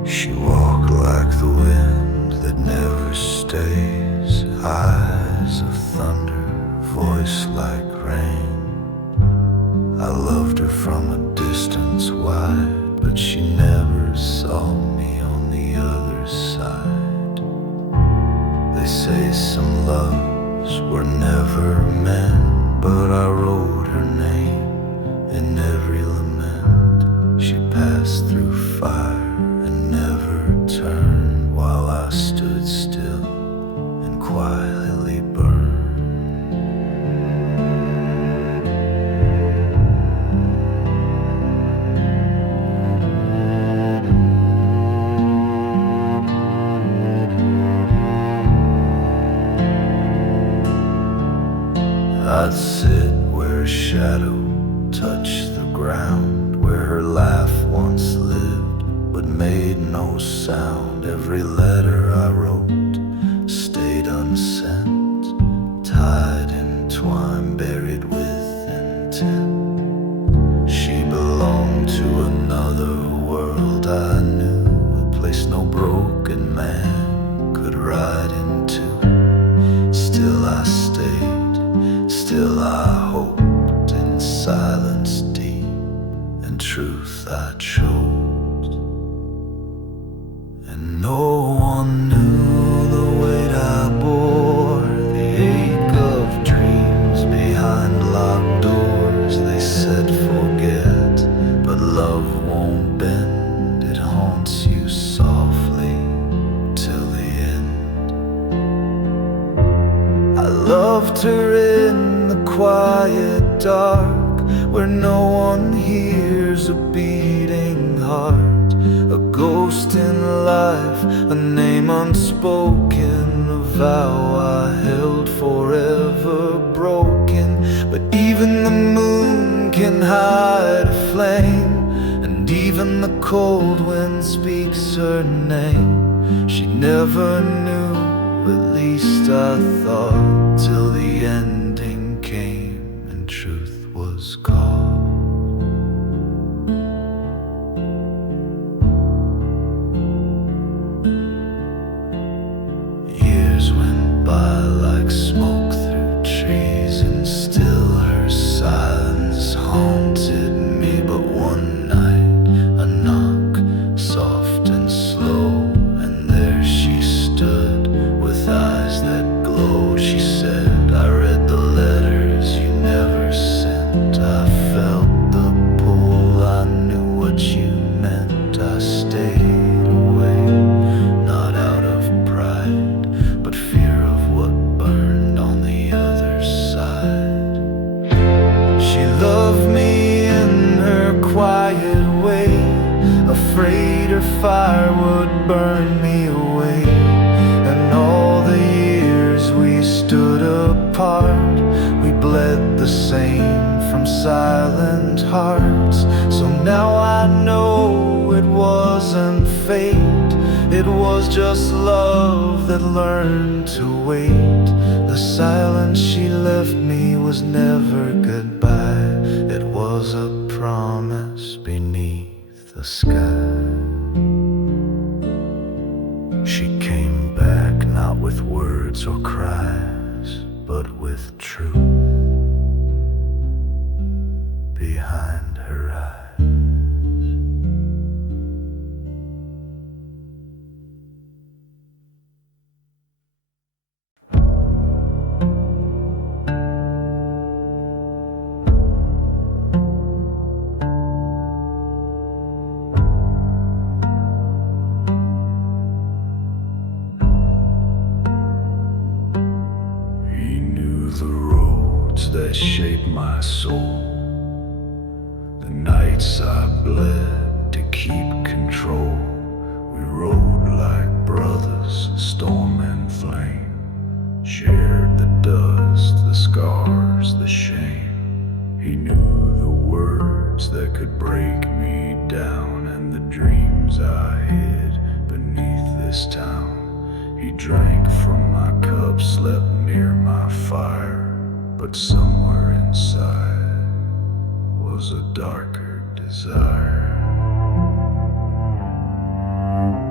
She walked like the wind that never stays, eyes of thunder, voice like rain. I loved her from a distance wide, but she never saw me on the other side. They say some loves were never meant, but I wrote her name in every lament. She passed through fire and never turned, while I stood still and quietly burned. I'd sit where a shadow touched the ground, where her laugh once lived but made no sound. Every letter I wrote stayed unsent, tied in twine, buried with intent. She belonged to another world I knew, a place no broken man could ride into. Still I stayed, still I hoped, in silence deep and truth I chose. And no one knew the weight I bore, the ache of dreams behind locked doors. They said forget, but love won't bend, it haunts you softly till the end. I loved her in the quiet dark, where no one hears a beating heart, a ghost in life, a name unspoken, a vow I held forever broken. But even the moon can hide a flame, and even the cold wind speaks her name. She never knew, at least I thought, till the ending came and truth was caught. Years went by like smoke through trees, and still her silence haunted me. But one night a knock, soft and slow, and there she stood with eyes that glowed. She said, I read the letters you never sent. I felt the pull, I knew what you meant. I stayed away, not out of pride, but fear of what burned on the other side. She loved me in her quiet way, afraid her fire would burn me away. And all the years we stood apart, we bled the same from silent hearts. So now I know it wasn't fate, it was just love that learned to wait. The silence she left me was never goodbye, it was a promise beneath the sky. She came back not with words or cries, but with truth behind her eyes. He knew the roads that shaped my soul, the nights I bled to keep control. We rode like brothers, storm and flame, shared the dust, the scars, the shame. He knew the words that could break me down, and the dreams I hid beneath this town. He drank from my cup, slept near my fire, but somewhere inside was a darker desire.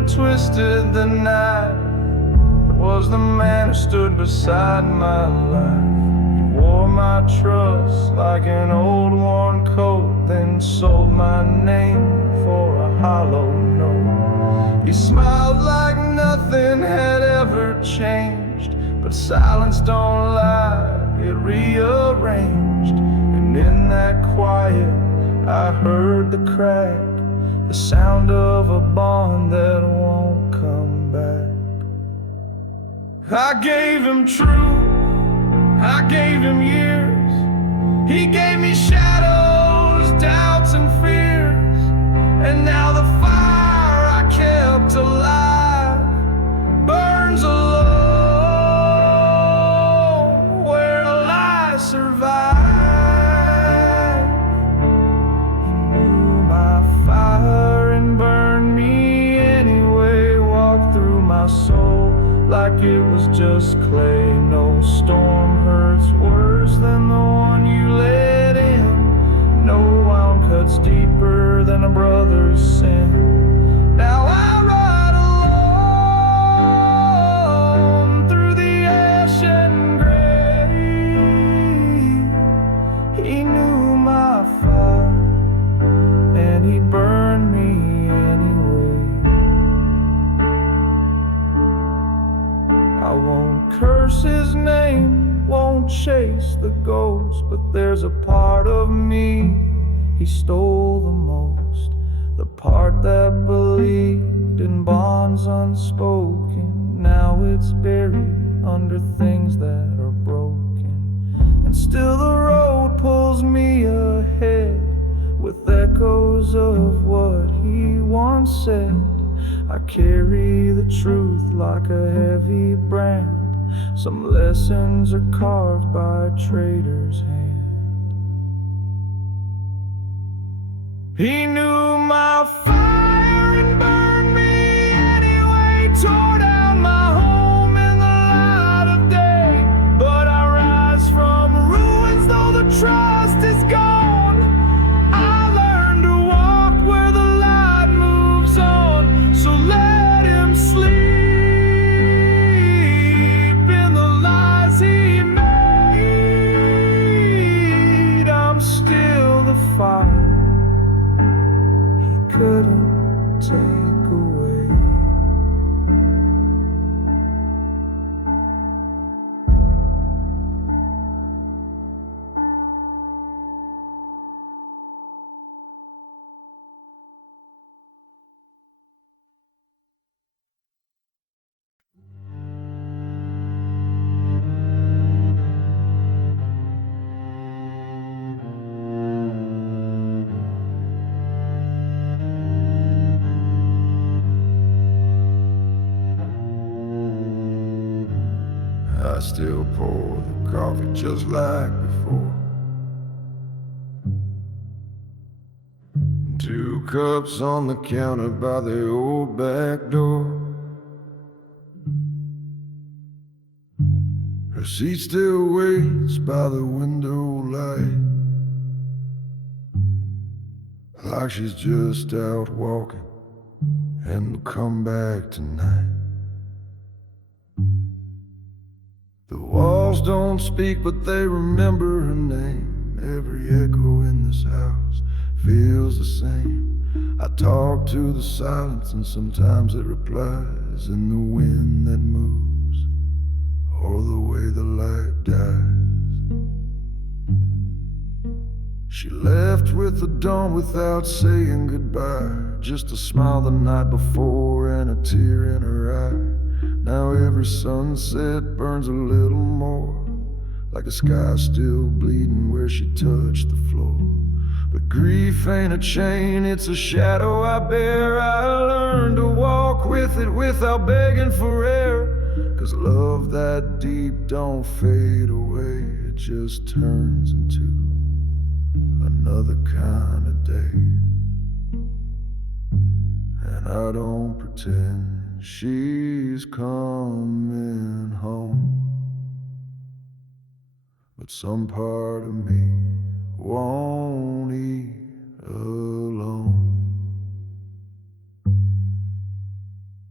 who twisted the night. It was the man who stood beside my life. He wore my trust like an old worn coat, then sold my name for a hollow note. He smiled like nothing had ever changed, but silence don't lie, it rearranged. And in that quiet I heard the crack, the sound of a bond that won't come back. I gave him truth, I gave him years. He gave me shadows, doubts and fears. And now the fire I kept alive burns alone where I survive. He knew my fire and burned me anyway. Walked through my soul like it was just clay. No storm hurts worse than the one you let in. No wound cuts deeper than a brother's sin. Now I ride alone through the ash and gray. He knew my fire and he burned me anyway. I won't curse his name, won't chase the ghost, but there's a part of me he stole the most. The part that believed in bonds unspoken. Now it's buried under things that are broken. And still the road pulls me ahead with echoes of what he once said. I carry the truth like a heavy brand. Some lessons are carved by a trader's hand. He knew my fire and burned me anyway. Tore down my home in the light of day. But I rise from ruins though the trust is gone. I learned to walk where the light moves on. So let him sleep in the lies he made. I'm still the fire couldn't take away. I still pour the coffee just like before. 2 cups on the counter by the old back door. Her seat still waits by the window light, like she's just out walking and will come back tonight. The walls don't speak, but they remember her name. Every echo in this house feels the same. I talk to the silence and sometimes it replies in the wind that moves or the way the light dies. She left with the dawn without saying goodbye. Just a smile the night before and a tear in her eye. Now every sunset burns a little more, like a sky still bleeding where she touched the floor. But grief ain't a chain, it's a shadow I bear. I learned to walk with it without begging for air. 'Cause love that deep don't fade away, it just turns into another kind of day. And I don't pretend she's coming home, but some part of me won't eat alone.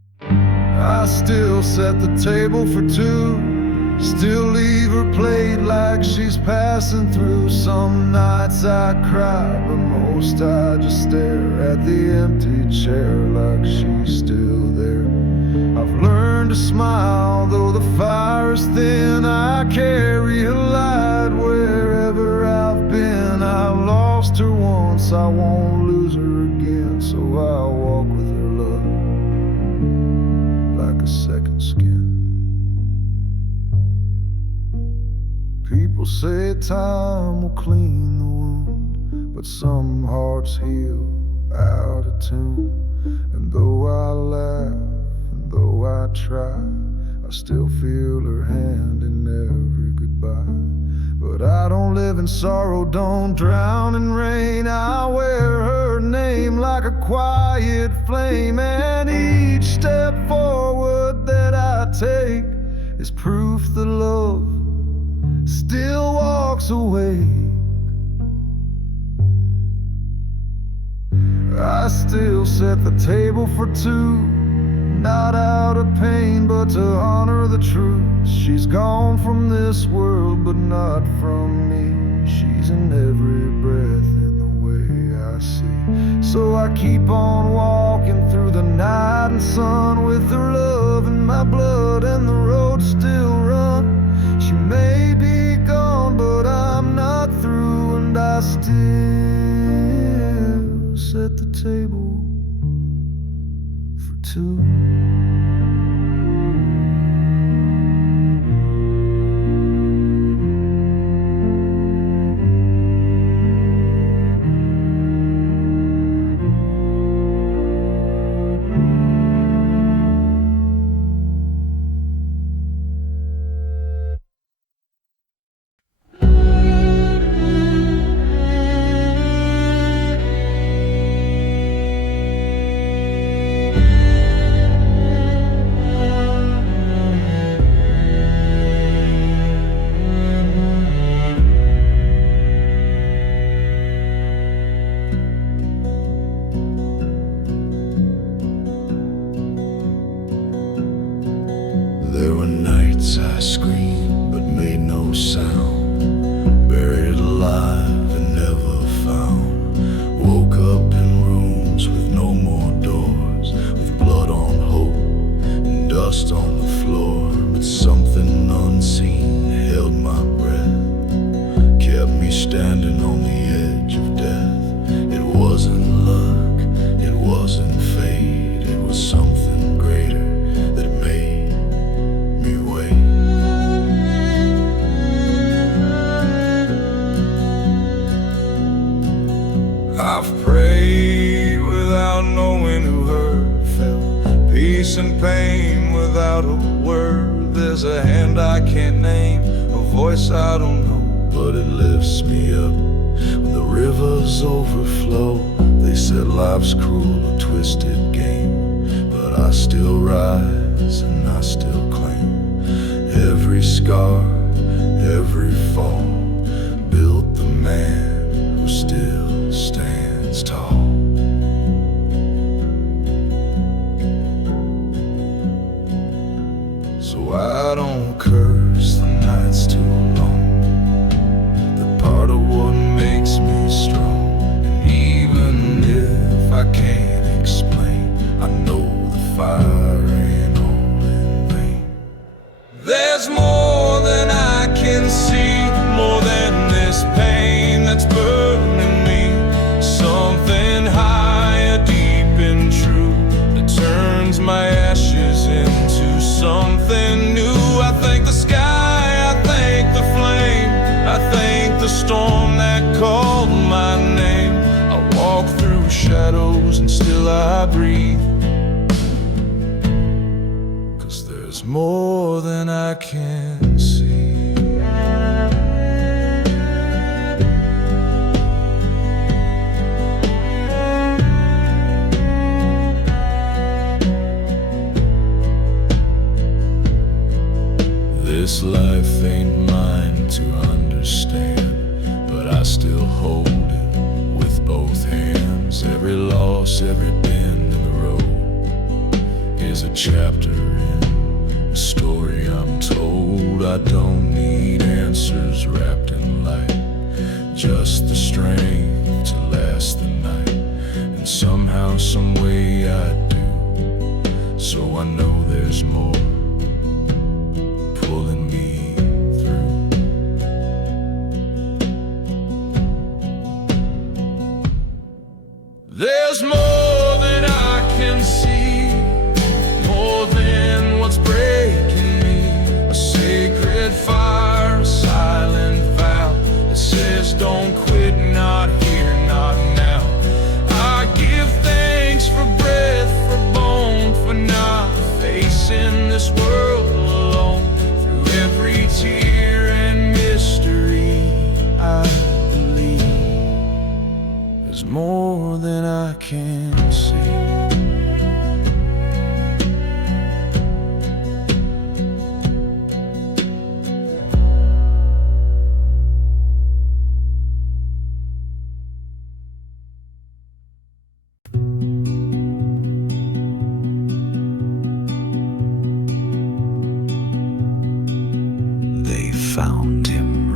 I still set the table for two, still leave her plate like she's passing through. Some nights I cry, but most I just stare at the empty chair like she's still there. I've learned to smile, though the fire's thin. I carry a light wherever I've been. I lost her once, I won't lose her again. So I walk with her love like a second skin. People say time will clean the wound, but some hearts heal out of tune. And though I laugh, and though I try, I still feel her hand in every goodbye. But I don't live in sorrow, don't drown in rain. I wear her name like a quiet flame, and each step forward that I take is proof that love still walks away. I still set the table for two, not out of pain, but to honor the truth. She's gone from this world, but not from me. She's in every breath in the way I see. So I keep on walking through the night and sun, with her love in my blood and the road still run. She may be gone, but I'm not through, and I still set the table for two. There were nights I screamed but made no sound, buried alive and never found. Woke up in rooms with no more doors, with blood on hope and dust on the floor. But something unseen held my breath, kept me standing on the edge of death. It wasn't luck, it wasn't fate, it was something greater that made me wait. I've prayed without knowing who hurt felt, peace and pain without a word. There's a hand I can't name, a voice I don't know, but it lifts me up when the rivers overflow. They said life's cruel, a twisted game, but I still rise and I still claim every scar, every fall built the man who still stands tall. So I don't curse the nights too long, they're part of what makes me strong. And even if I can't explain, I know the fire ain't all in vain. There's more than I can see, more than this pain that's burning me. Something higher, deep and true, that turns my ashes into something new. I thank the sky, I thank the flame, I thank the storm that called my name. I walk through shadows and still I breathe, 'cause there's more than I can see. This life ain't mine to understand, but I still hold it with both hands. Every loss, every bend in the road is a chapter in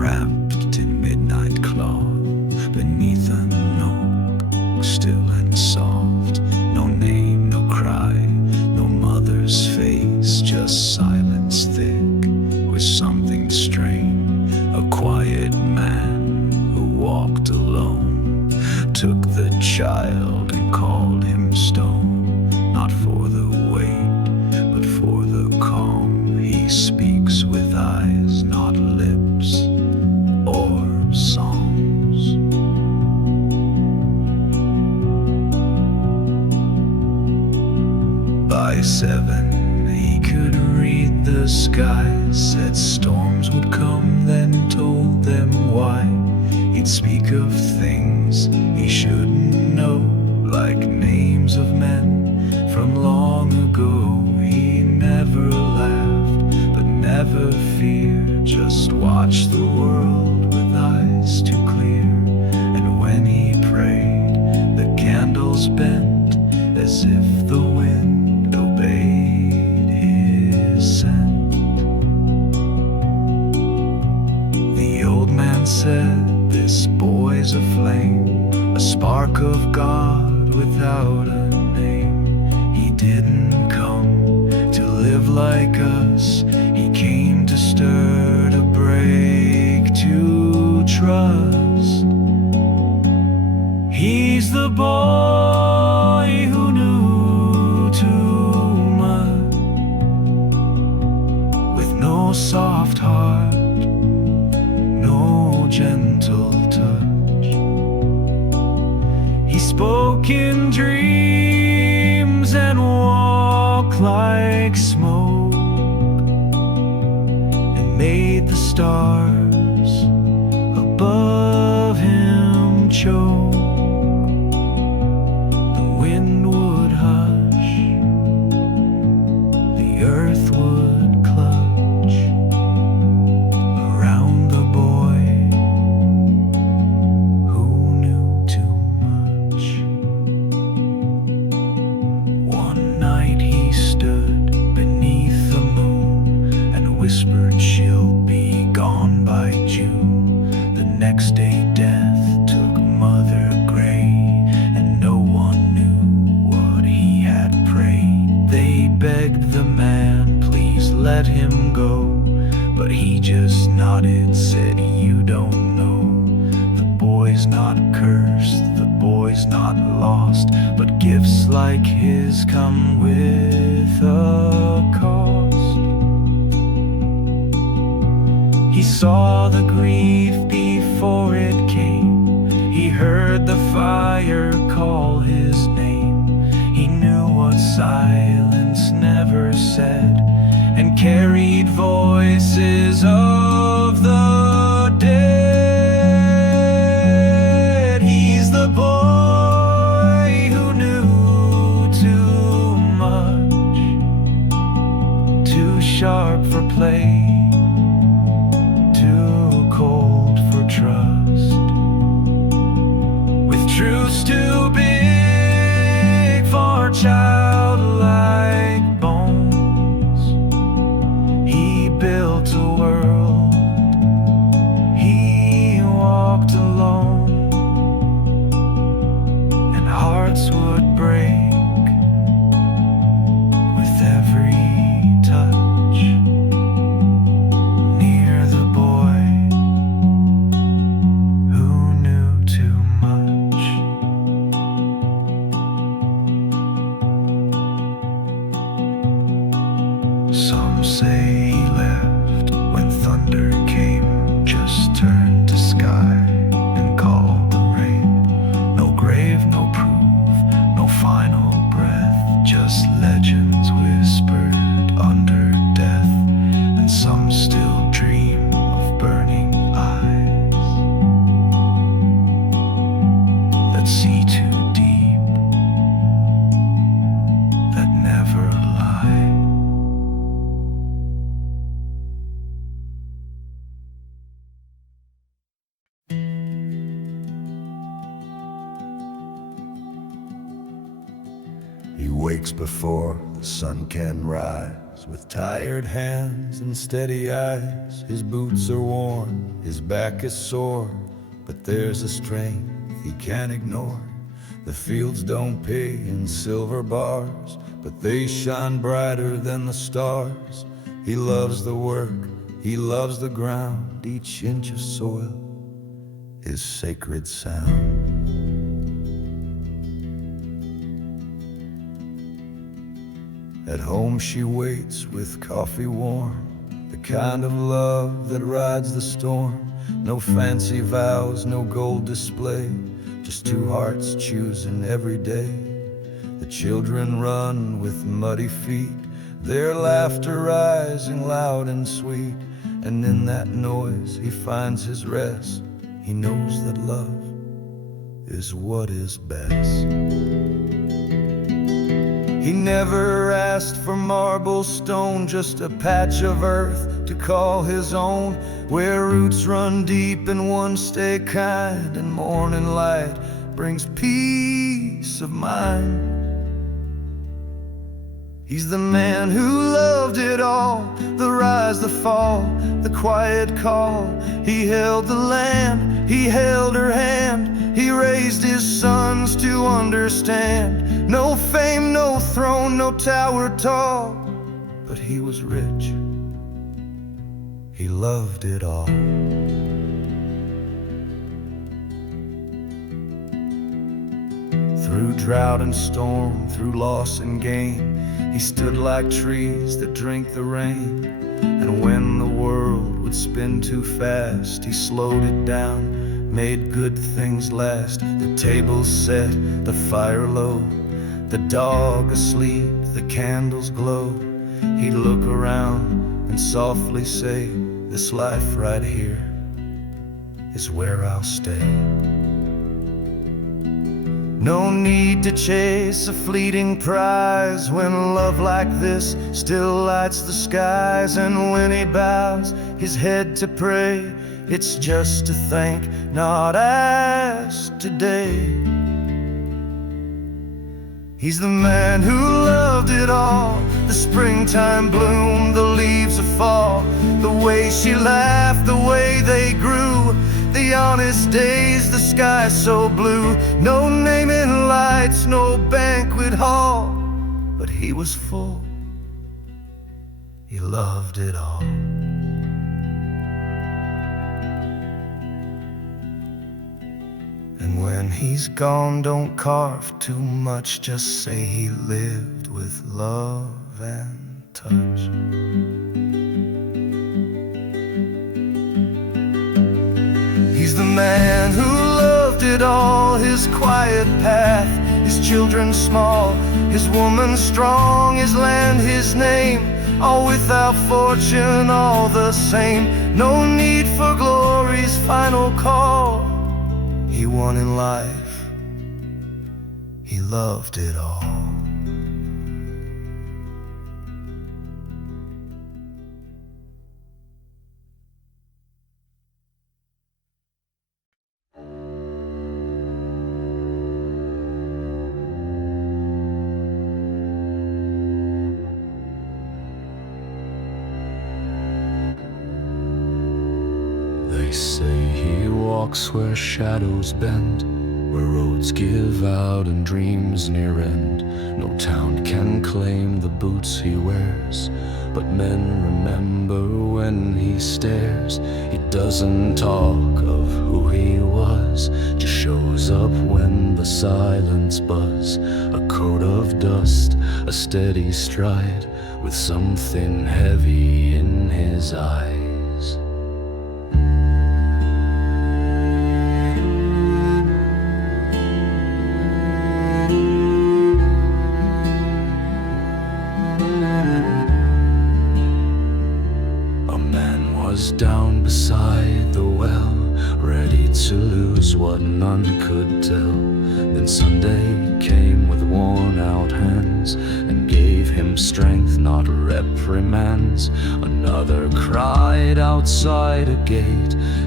wrapped in midnight cloth, beneath an oak, still and soft. No name, no cry, no mother's face, just silence thick with something to strain. A quiet man who walked alone took the child and called him stone. Not for the weight, but for the calm. He speaks with eyes, not lips or songs. By 7, he could read the skies, said storms would come, then told them why. He'd speak of things he shouldn't know, like names of men from long ago. He never laughed, but never feared, just watched the world with eyes too clear. And when he prayed, the candles bent as if the wind obeyed his scent. The old man said, "This boy's a flame, a spark of God without a name. He didn't come to live like us, he came to stir, to break, to trust. He's the boy who knew too much, with no soft heart, no gentle touch. He spoke in dreams and walked like smoke, and made the stars above him choke. The wind would hush, the earth would clutch around the boy who knew too much. One night he stood beneath the moon and whispered, "She'll be gone by June." The next day death took Mother Gray, and no one knew what he had prayed. They begged the man, "Please let him go," but he just nodded, said, "You don't know. The boy's not cursed, the boy's not lost, but gifts like his come with a cost." He saw the grief before it came, he heard the fire call his name. He knew what silence never said, and carried voices of the dead. He's the boy who knew too much, too sharp for play, too cold for trust, with truths too big for childlike bones. He built a world, he walked alone, and hearts would break with every touch near the boy who knew too much. Some say he left when thunder came, just turned to sky and called the rain. No grave, no proof, no final breath, just legends whispered under death. And some still dream of burning eyes that see too deep, that never lie. He wakes before the sun can rise, rise with tired hands and steady eyes. His boots are worn, his back is sore, but there's a strength he can't ignore. The fields don't pay in silver bars, but they shine brighter than the stars. He loves the work, he loves the ground. Each inch of soil is sacred sound. At home she waits with coffee warm, the kind of love that rides the storm. No fancy vows, no gold display, just two hearts choosing every day. The children run with muddy feet, their laughter rising loud and sweet. And in that noise he finds his rest. He knows that love is what is best. He never asked for marble stone, just a patch of earth to call his own, where roots run deep and one stay kind, and morning light brings peace of mind. He's the man who loved it all, the rise, the fall, the quiet call. He held the land, he held her hand, he raised his sons to understand. No fame, no throne, no tower tall, but he was rich, he loved it all. Through drought and storm, through loss and gain, he stood like trees that drink the rain. And when the world would spin too fast, he slowed it down, made good things last. The table set, the fire low, the dog asleep, the candles glow. He'd look around and softly say, this life right here is where I'll stay. No need to chase a fleeting prize when love like this still lights the skies. And when he bows his head to pray, it's just to thank, not ask today. He's the man who loved it all, the springtime bloom, the leaves of fall, the way she laughed, the way they grew, the honest days, the sky so blue. No naming lights, no banquet hall, but he was full, he loved it all. And when he's gone, don't carve too much, just say he lived with love and touch. He's the man who loved it all, his quiet path, his children small, his woman strong, his land, his name, all without fortune, all the same. No need for glory's final call, he won in life, he loved it all. They say he walks where shadows bend, where roads give out and dreams near end. No town can claim the boots he wears, but men remember when he stares. He doesn't talk of who he was, just shows up when the silence buzz. A coat of dust, a steady stride, with something heavy in his eyes. Down beside the well, ready to lose what none could tell. Then Sunday came with worn out hands and gave him strength, not reprimands. Another cried outside a gate,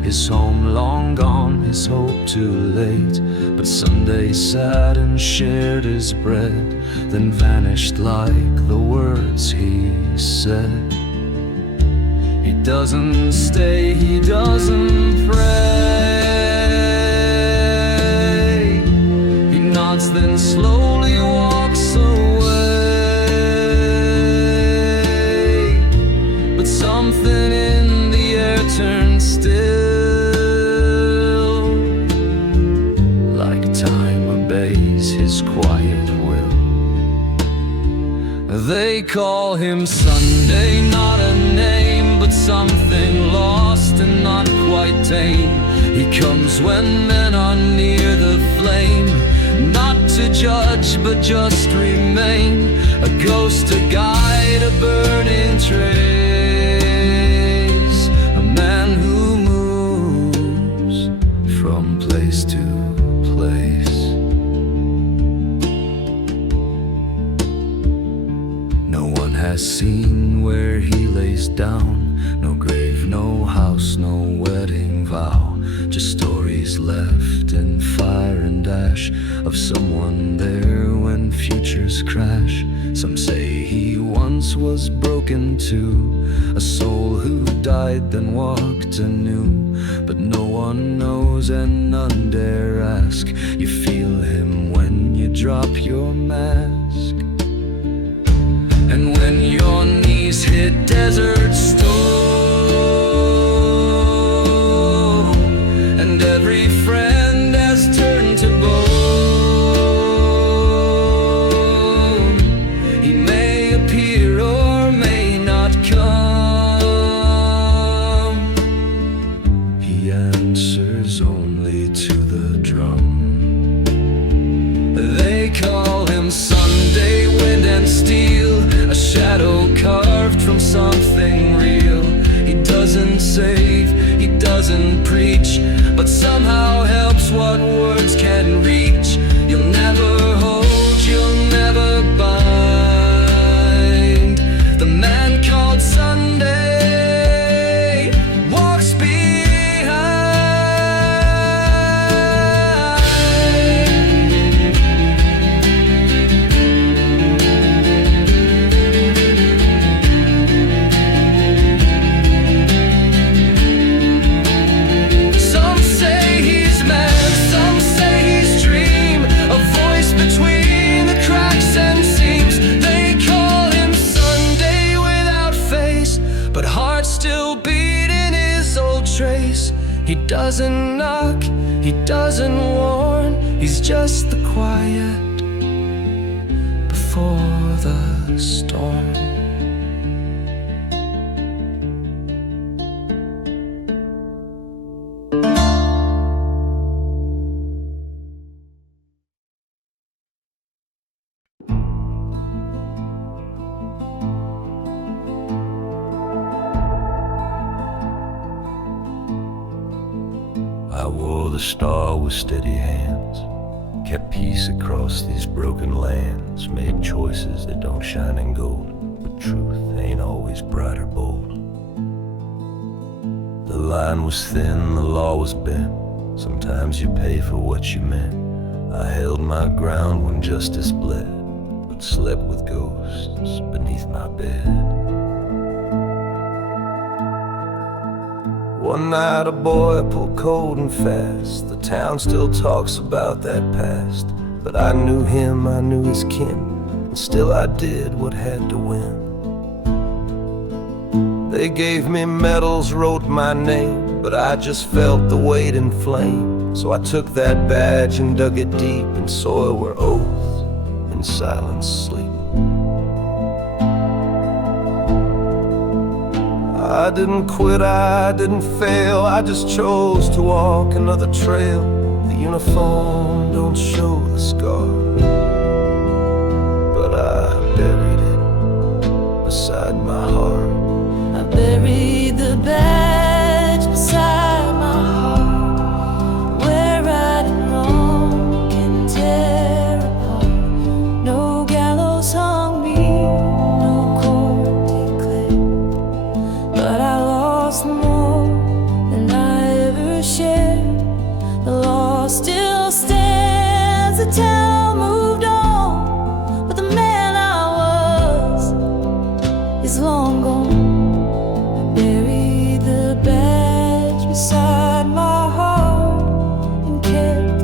His home long gone, his hope too late. But Sunday sat and shared his bread, then vanished like the words he said. He doesn't stay, he doesn't pray. He nods, then slowly walks away. But something in the air turns still, like time obeys his quiet will. They call him Sunday, not a name, but something lost and not quite tame. He comes when men are near the flame, not to judge but just remain, a ghost to guide a burning trace, a man who moves from place to place. No one has seen where he lays down, no grave, no house, no wedding vow, just stories left in fire and ash of someone there when futures crash. Some say he once was broken too, a soul who died then walked anew. But no one knows and none dare ask. You feel him when you drop your mask, and when your knees hit desert stone, and every friend has turned to bone, he may appear or may not come. He answers only to the drum. They call him Sunday, wind and steel, a shadow carved from something real. He doesn't save, he doesn't preach, but somehow helps what words can reach. You'll never hold, you'll never bind. The man called Sunday walks behind. Some say he's man, some say he's dream, a voice between the cracks and seams. They call him Sunday without face, but heart still beat in his old trace. He doesn't knock, he doesn't warn, he's just the quiet before the storm. I wore the star with steady hands, kept peace across these broken lands, made choices that don't shine in gold, but truth ain't always bright or bold. The line was thin, the law was bent, sometimes you pay for what you meant. I held my ground when justice bled, but slept with ghosts beneath my bed. One night a boy pulled cold and fast. The town still talks about that past, but I knew him, I knew his kin, and still I did what had to win. They gave me medals, wrote my name, but I just felt the weight in flame. So I took that badge and dug it deep in soil where oath and silence sleep. I didn't quit, I didn't fail, I just chose to walk another trail. The uniform don't show the scar, but I buried it beside my heart. I buried the badge beside my heart, where right and wrong can tear apart. No gallows hung me, no court declared, but I lost more than I ever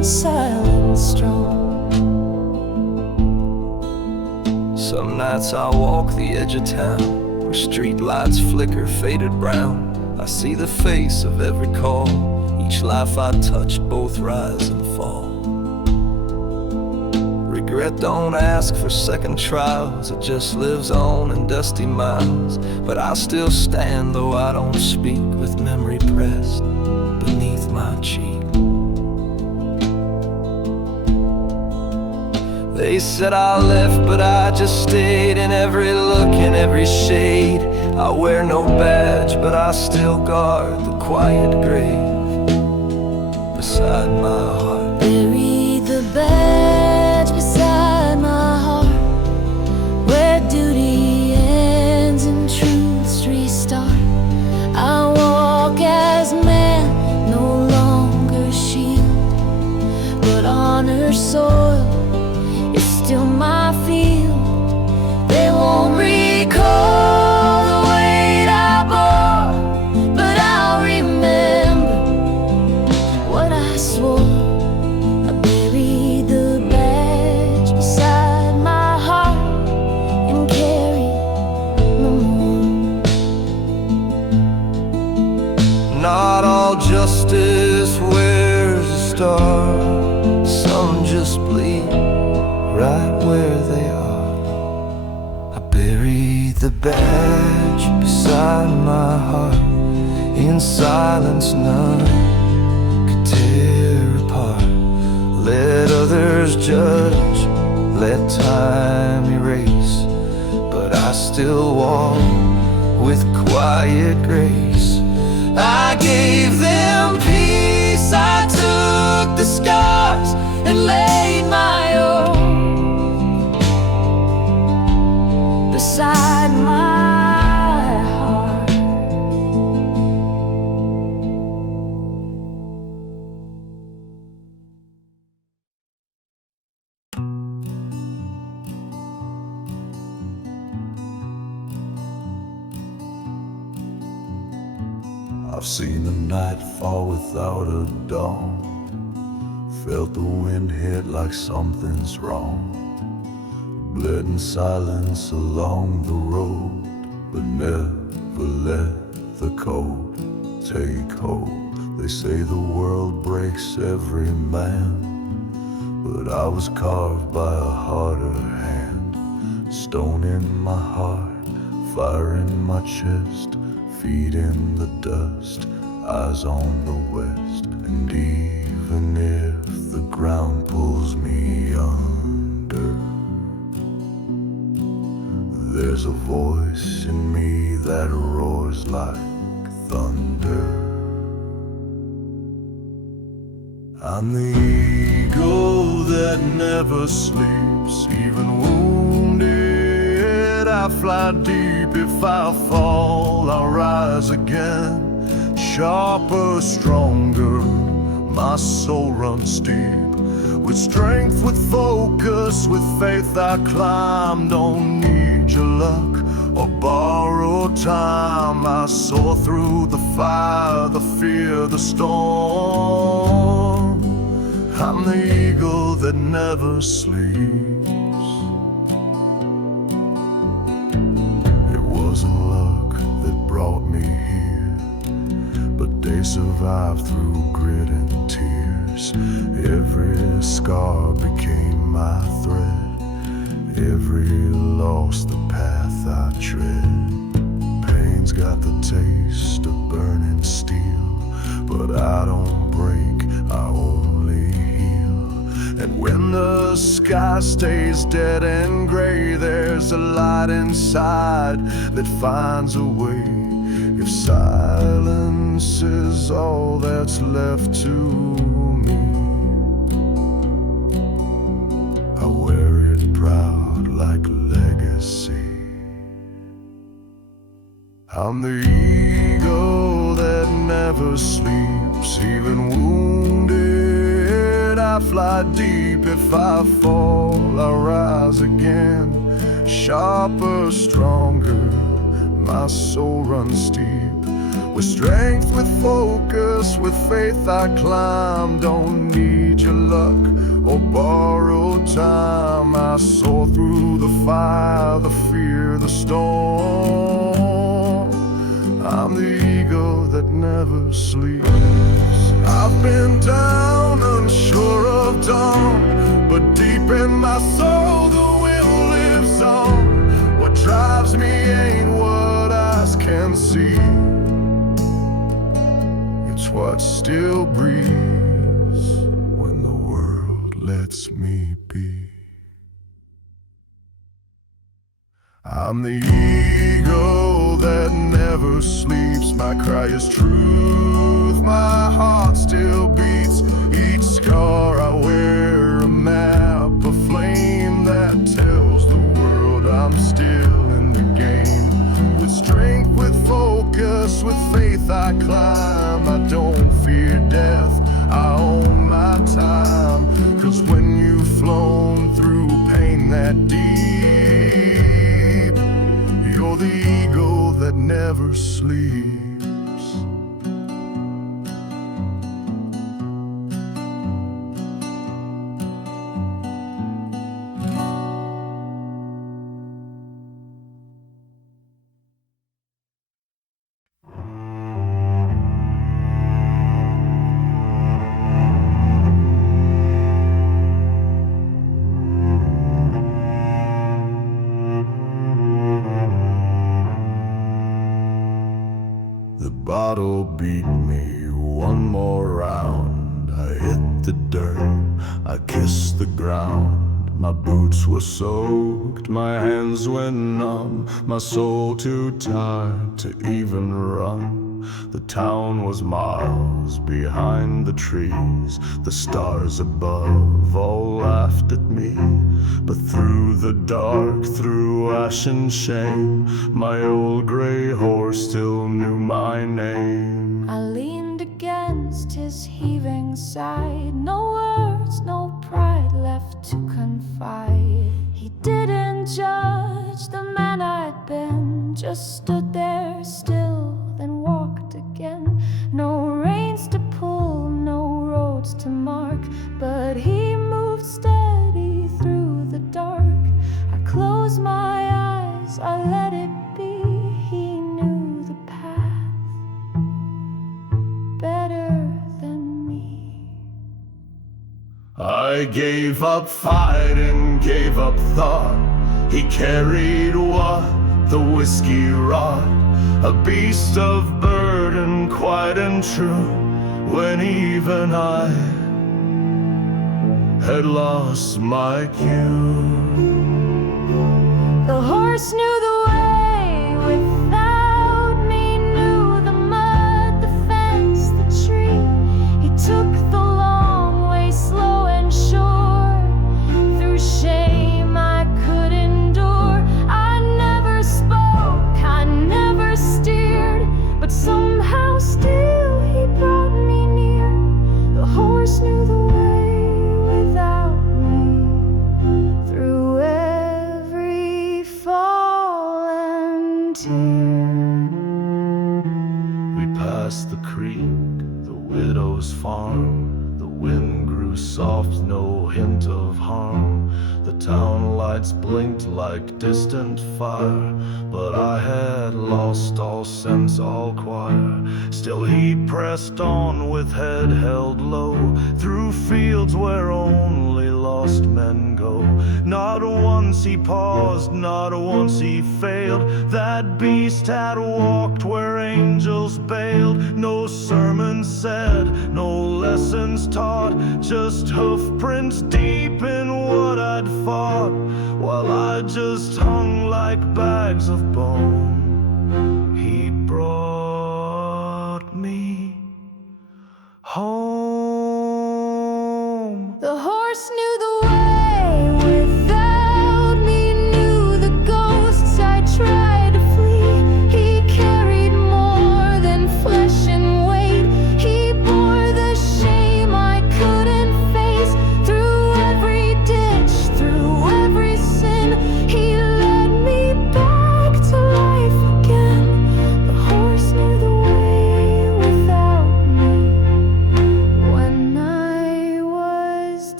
and silent strong. Some nights I walk the edge of town, where street lights flicker faded brown. I see the face of every call, each life I touch both rise and fall. Regret don't ask for second trials, it just lives on in dusty miles. But I still stand though I don't speak, with memory pressed beneath my cheek. They said I left, but I just stayed, in every look, in every shade. I wear no badge, but I still guard the quiet grave beside my heart. Bury the badge beside my heart, where duty ends and truths restart. I walk as man, no longer shield, but honor soil is still my field. They won't recall the weight I bore, but I'll remember what I swore. I buried the badge beside my heart and carry no more. Not all justice wears a star, some just bleed right where they are. I buried the badge beside my heart, in silence none could tear apart. Let others judge, let time erase, but I still walk with quiet grace. I gave them peace, I took the scars and laid my own beside my heart. I've seen the night fall without a dawn, felt the wind hit like something's wrong, bled in silence along the road, but never let the cold take hold. They say the world breaks every man, but I was carved by a harder hand. Stone in my heart, fire in my chest, feet in the dust, eyes on the west. And even if the ground pulls me under, there's a voice in me that roars like thunder. I'm the eagle that never sleeps, even wounded I fly deep. If I fall, I'll rise again, sharper, stronger, my soul runs deep. With strength, with focus, with faith I climb. Don't need your luck or borrowed time. I soar through the fire, the fear, the storm. I'm the eagle that never sleeps. It wasn't luck that brought me here, but they survived through grit and tears. Every scar became my thread, every loss the path I tread. Pain's got the taste of burning steel, but I don't break, I only heal. And when the sky stays dead and gray, there's a light inside that finds a way. If silence is all that's left to me, I wear it proud like legacy. I'm the eagle that never sleeps, even wounded I fly deep. If I fall, I rise again, sharper, stronger, my soul runs deep. With strength, with focus, with faith I climb. Don't need your luck or borrowed time. I soar through the fire, the fear, the storm. I'm the eagle that never sleeps. I've been down, unsure of dawn, but deep in my soul the will lives on. What drives me ain't what eyes can see, it's what still breathes when the world lets me be. I'm the eagle that never sleeps. My cry is truth, my heart still beats. Each scar I wear a map, a flame that tells the world I'm still in the game. With strength, with focus, with faith I climb. I don't fear death, I own my time. 'Cause when you've flown through pain that deep, you're the eagle that never sleeps. The bottle beat me one more round. I hit the dirt, I kissed the ground. My boots were soaked, my hands went numb, my soul too tired to even run. The town was miles behind the trees, the stars above all laughed at me. But through the dark, through ash and shame, my old gray horse still knew my name. I leaned against his heaving side. No words, no pride left to confide. He didn't judge the man I'd been, just stood there still, then walked again. No reins to pull, no roads to mark, but he moved steady through the dark. I closed my eyes, I let it be. He knew the path better than me. I gave up fighting, gave up thought. He carried what the whiskey wrought, a beast of burden, quiet and true, when even I had lost my cue. The horse knew the way without me, knew the mud, the fence, the tree. He took the long way, slow and sure, through shame I could endure. I never spoke, I never steered, but somehow still he brought me near. The horse knew the way without me, through every fall and tear. We passed the creek, the widow's farm. The wind grew soft, no hint of harm. The town lights blinked like distant fire, but I had lost all sense, all choir. Still he pressed on with head held low, through fields where only lost men go. Not once he paused, not once he failed. That beast had walked where angels bailed. No sermon said, no lessons taught, just hoof prints deep in what I'd fought, while I just hung like bags of bone. He brought me home. The horse knew the way without me, knew the ghosts I tried to flee. He carried more than flesh and weight. He bore the shame I couldn't face. Through every ditch, through every sin, he led me back to life again. The horse knew the way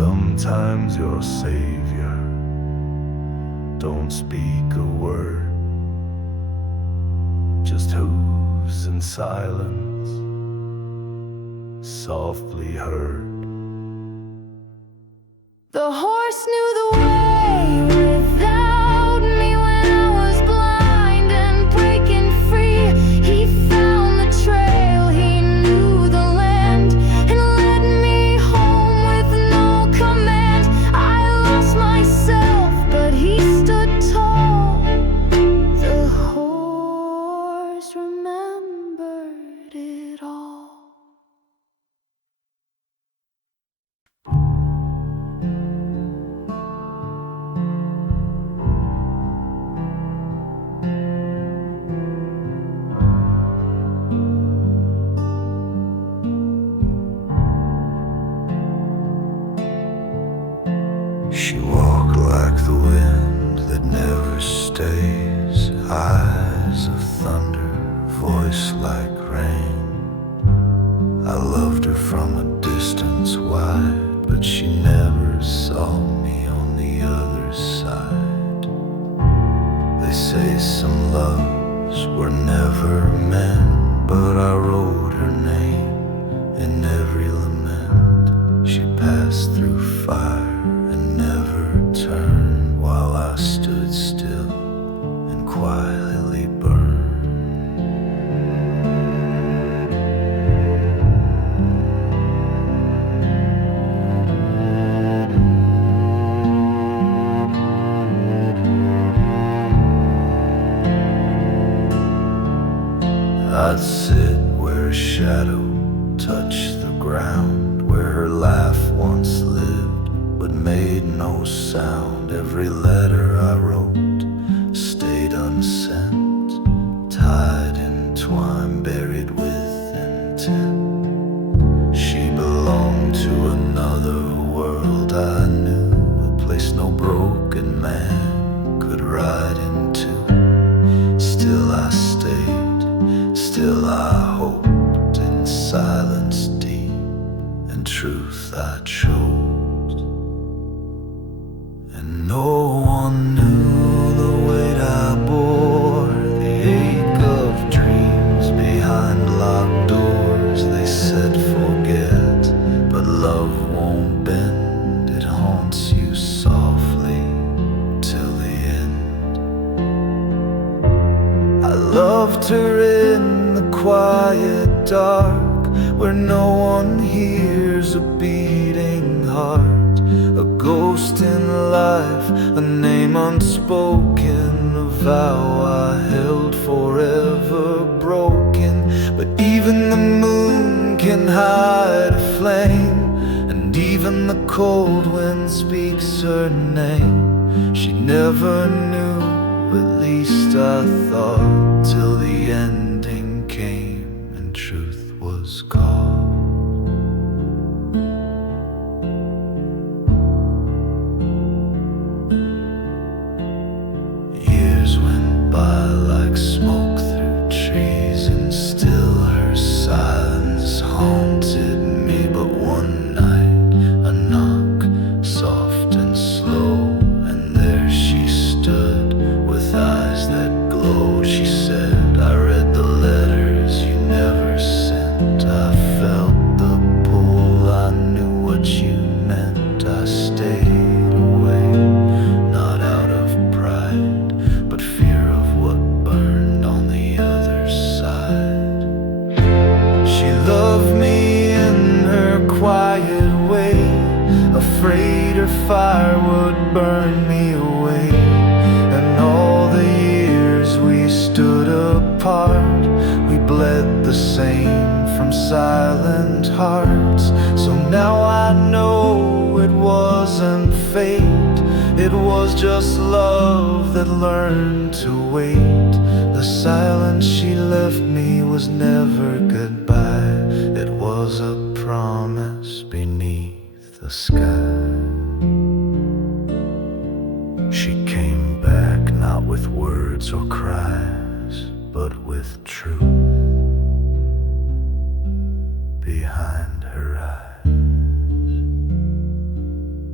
Sometimes your savior don't speak a word, just hooves and silence softly heard. The horse knew the way without me when I was blind and breaking free. He found the trail, he knew the land, and led me home with no command. I lost myself, but he stood tall. The horse remembered it all. She walked like the wind that never stays, eyes of thunder, voice like rain. I loved her from a distance wide, but she never saw me on the other side. They say some loves were never meant, but I wrote her name in every lament. She passed through fire and never turned, while I stood still and quietly burned. I'd sit where a shadow touched the ground, where her laugh once lived but made no sound. Every letter I wrote stayed unsent, tied in twine, buried with intent. She belonged to another world I knew, a place no broken man could ride into. Still I stayed, still I hoped, in silence deep and truth I chose. And no one knew the weight I bore, the ache of dreams behind locked doors. They said forget, but love won't bend, it haunts you softly till the end. I loved her in the quiet dark, where no one hears a beating heart, a ghost in life, a name unspoken, a vow I held forever broken. But even the moon can hide a flame, and even the cold wind speaks her name. She never knew, at least I thought, till the ending came and truth was caught. Years went by like smoke through trees, and still her silence haunted me. But one night a knock, soft and slow, and there she stood with eyes that glowed. She said, I read the letters you never sent. I felt the pull, I knew what you meant. I stayed away, not out of pride, but fear of what burned on the other side. She loved me in her quiet way, afraid her fire would burn me away. And all the years we stood apart, we bled the same from silent hearts. So now I know it wasn't fate, it was just love that learned to wait. The silence she left me was never goodbye, it was a promise beneath the sky. She came back not with words or cries, but with truth behind her eyes.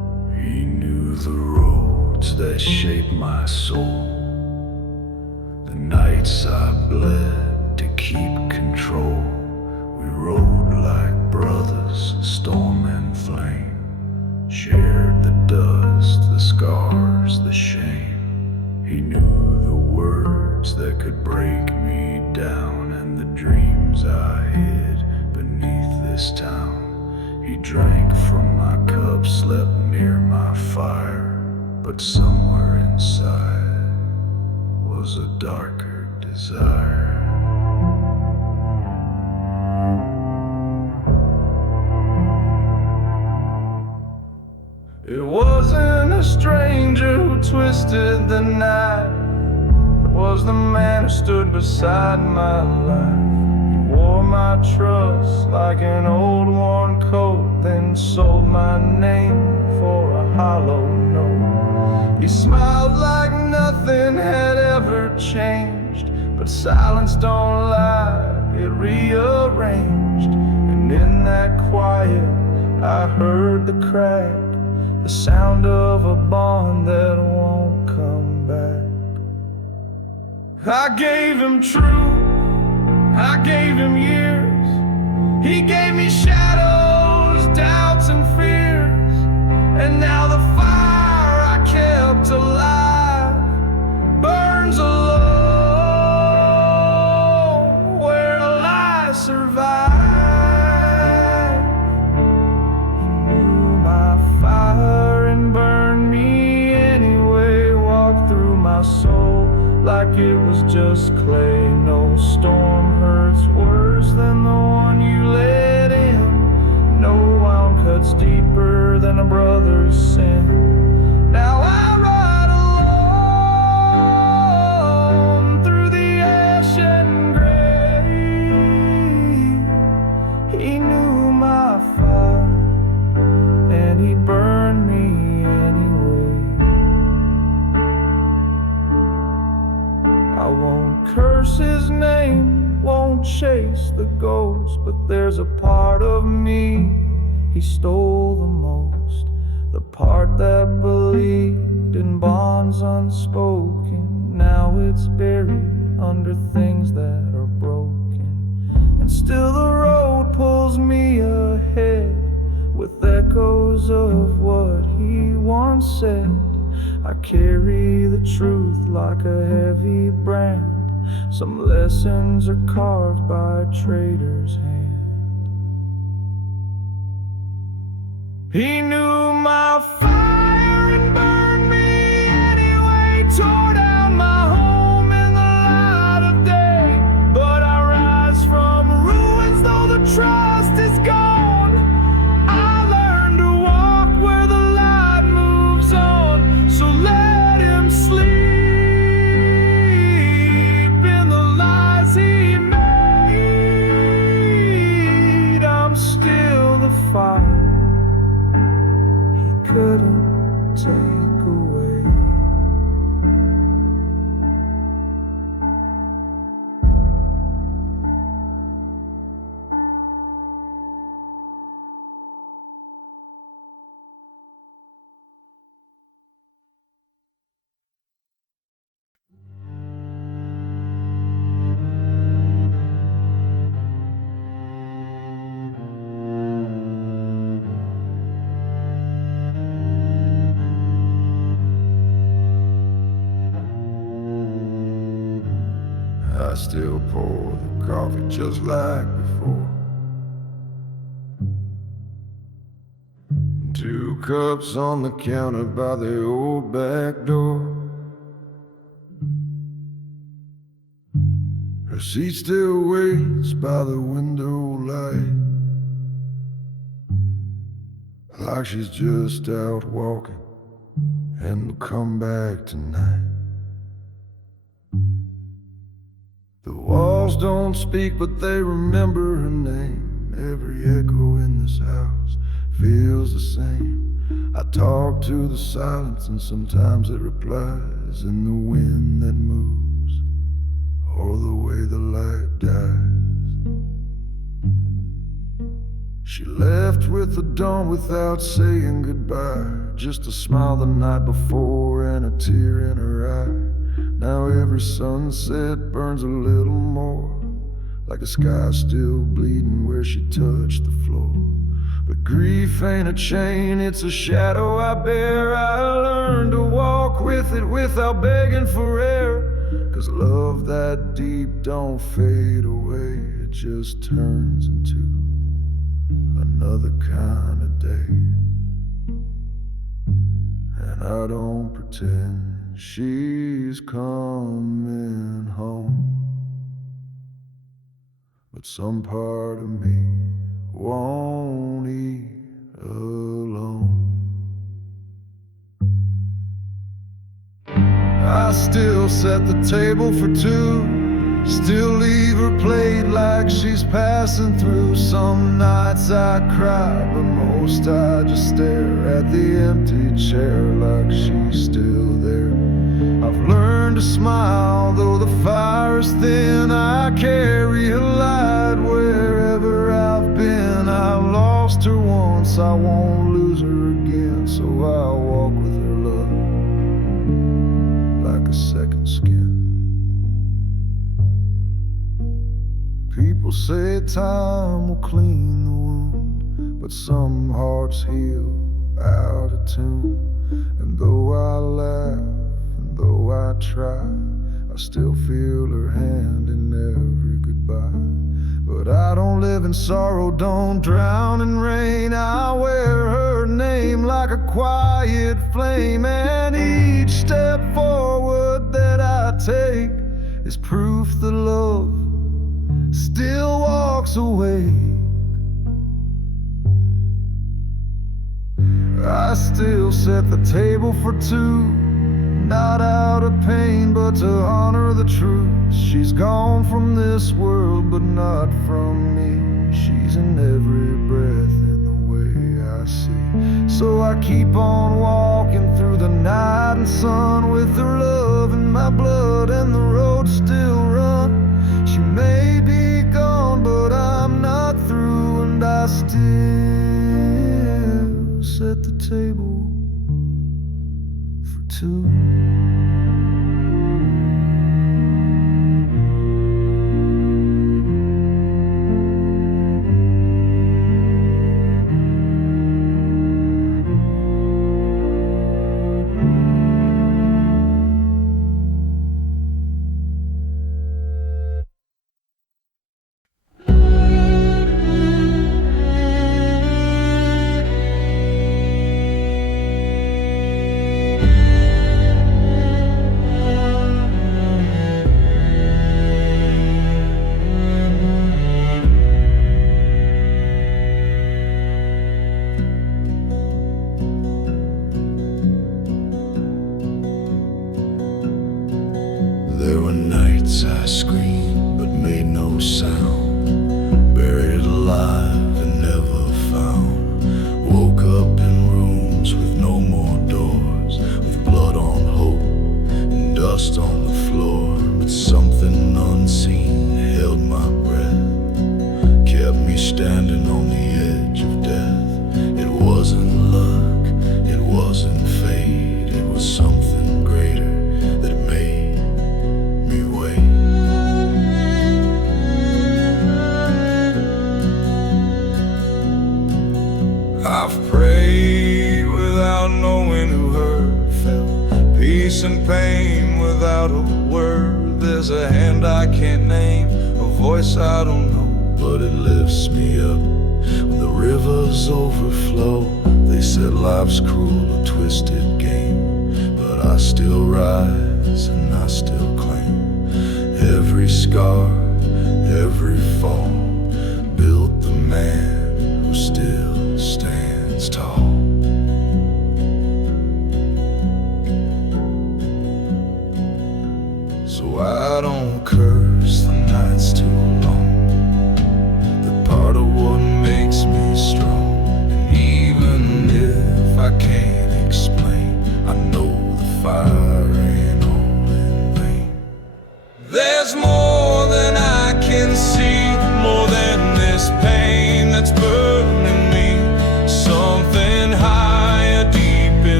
that shaped my soul. The nights I bled to keep control. We rode like brothers, storm and flame. Shared the dust, the scars, the shame. He knew the words that could break me down, and the dreams I hid beneath this town. He drank from my cup, slept near my fire, but somewhere inside was a darker desire. It wasn't a stranger who twisted the night. It was the man who stood beside my life. He wore my trust like an old worn coat, then sold my name for a hollow note. He smiled like nothing had ever changed, but silence don't lie, it rearranged. And in that quiet I heard the crack, the sound of a bond that won't come back. I gave him truth, I gave him years. He gave me shadows, doubts and fears. And now the fire I kept alive burns alone where a lie survived. Soul like it was just clay. No storm hurts worse than the one you let in. No wound cuts deeper than a brother's sin. Now I ride alone through the ash and gray. He knew my fire and he burned me anyway. I won't curse his name, won't chase the ghost, but there's a part of me he stole the most. The part that believed in bonds unspoken. Now it's buried under things that are broken. And still the road pulls me ahead with echoes of what he once said. I carry the truth like a heavy brand. Some lessons are carved by a trader's hand. He knew my fire and burned me anyway. Tore down my home in the light of day. But I rise from ruins though the trust is gone. I learned to walk where the light moves on. So let him sleep in the lies he made. I'm still the fire he couldn't take away. I still pour the coffee just like before. 2 cups on the counter by the old back door. Her seat still waits by the window light, like she's just out walking and will come back tonight. The walls don't speak, but they remember her name. Every echo in this house feels the same. I talk to the silence, and sometimes it replies in the wind that moves, or the way the light dies. She left with the dawn without saying goodbye. just a smile the night before and a tear in her eye. Now every sunset burns a little more, like the sky still bleeding where she touched the floor. But grief ain't a chain, it's a shadow I bear. I learned to walk with it without begging for air. 'Cause love that deep don't fade away, it just turns into another kind of day. And I don't pretend she's coming home, but some part of me won't eat alone. I still set the table for two, still leave her plate like she's passing through. Some nights I cry, but most I just stare at the empty chair like she's still there. I've learned to smile, though the fire's thin. I carry a light wherever I've been. I lost her once, I won't lose her again. So I'll walk with her love like a second skin. People say time will clean the wound, but some hearts heal out of tune. And though I laugh, and though I try, I still feel her hand in every goodbye. But I don't live in sorrow, don't drown in rain. I wear her name like a quiet flame, and each step forward that I take is proof that love still walks away. I still set the table for two, not out of pain, but to honor the truth. She's gone from this world, but not from me. She's in every breath in the way I see. So I keep on walking through the night and sun, with her love in my blood and the road still run. She may be gone, but I'm not through, and I still set the table for two. There were nights I screamed but made no sound, buried alive and never found. Woke up in rooms with no more doors, with blood on hope and dust on the floor. But something unseen held my breath, kept me standing on the edge of death. It wasn't luck, it wasn't fate, it was something greater that made me wait. I've prayed without knowing who hurt, felt peace and pain without a word. There's a hand I can't name, a voice I don't know, but it lifts me up when the rivers overflow. They said life's cruel, a twisted game, but I still rise and I still claim every scar, every fall built the man who still stands tall. So I don't curse the nights too long, they're part of what makes me strong. And even if I can't explain, I know the fire ain't all in vain. There's more than I can see, more than this pain that's burning me. Something higher, deep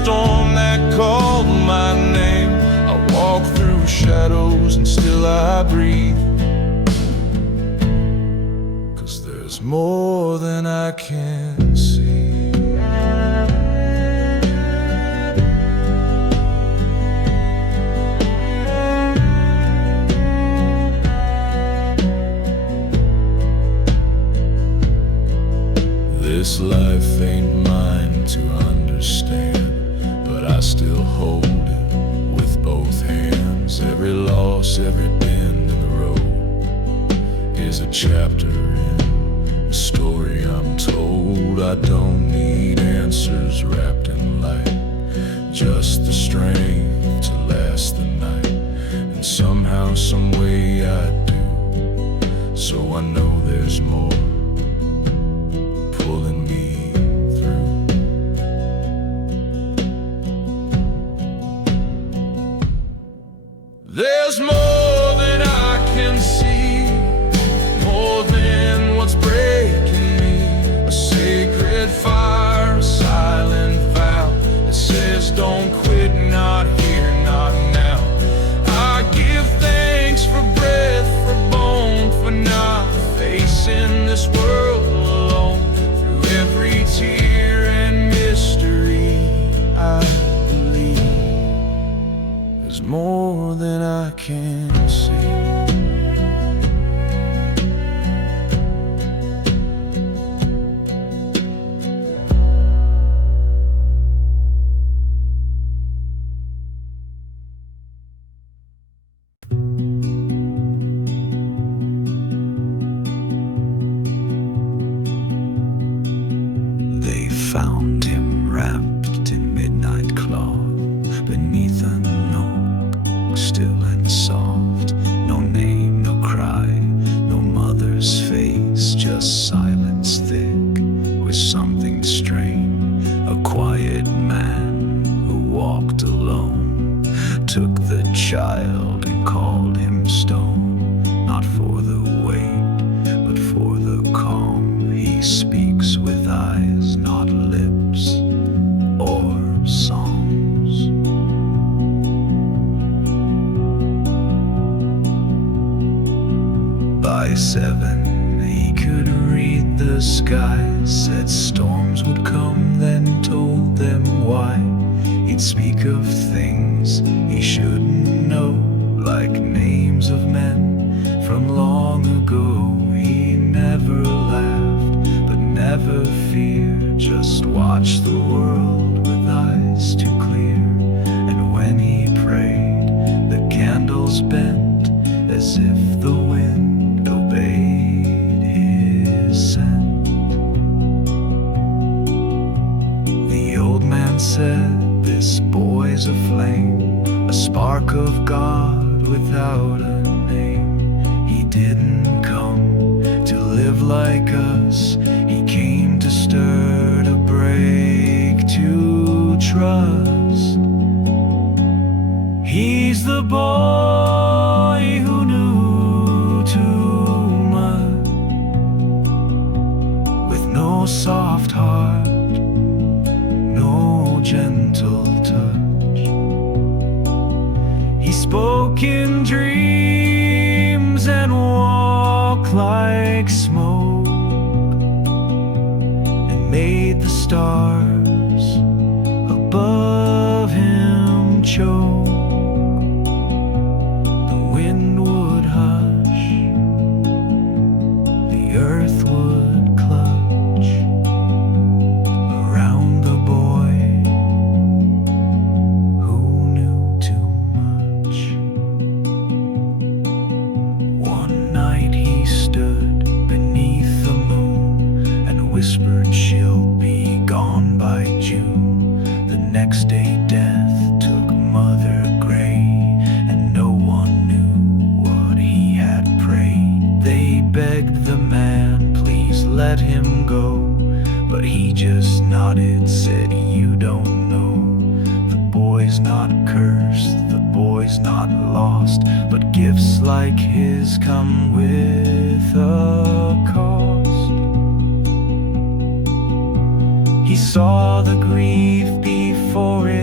storm that called my name. I walk through shadows and still I breathe, 'cause there's more than I can see. This life ain't mine to understand, but I still hold it with both hands. Every loss, every bend in the road is a chapter in the story I'm told. I don't need answers wrapped in light, just the strength to last the night. And somehow, some way I do, so I know there's more pulling me through. There's more than I can see, more than what's breaking me. A sacred fire, a silent vow that says don't quit, not here, not now. I give thanks for breath, for bone, for not facing this world alone. Every tear and mystery, I believe there's more than I can see. They found him wrapped in midnight cloth beneath an oak, still and soft. No name, no cry, no mother's face, just silence thick with something strange. A quiet man who walked alone took the child and called him stone. Not for the weight, but for the calm. He speaks with eyes, not lips or songs. By 7, he could read the skies, said storms would come, then told them why. He'd speak of things he shouldn't know, like names of men from long ago. He never laughed, but never feared, just watched the world with eyes too clear. And when he prayed, the candles bent as if the wind obeyed his scent. The old man said, this boy's a flame, a spark of God without a name. He didn't come to live like us, he came to stir, to break, to trust. He's the boy who knew too much, with no soft heart, no gentle touch. He spoke in dreams and walked like smoke, and made the stars above him choke. The wind would hush, the earth would clutch around the boy who knew too much. One night he stood beneath the moon and whispered she'll be gone by June. The next day death took Mother Gray, and no one knew what he had prayed. They begged the man, please let him go, but he just nodded, said you don't know. The boy's not cursed, the boy's not lost, but gifts like his come with a cost. He saw the grief before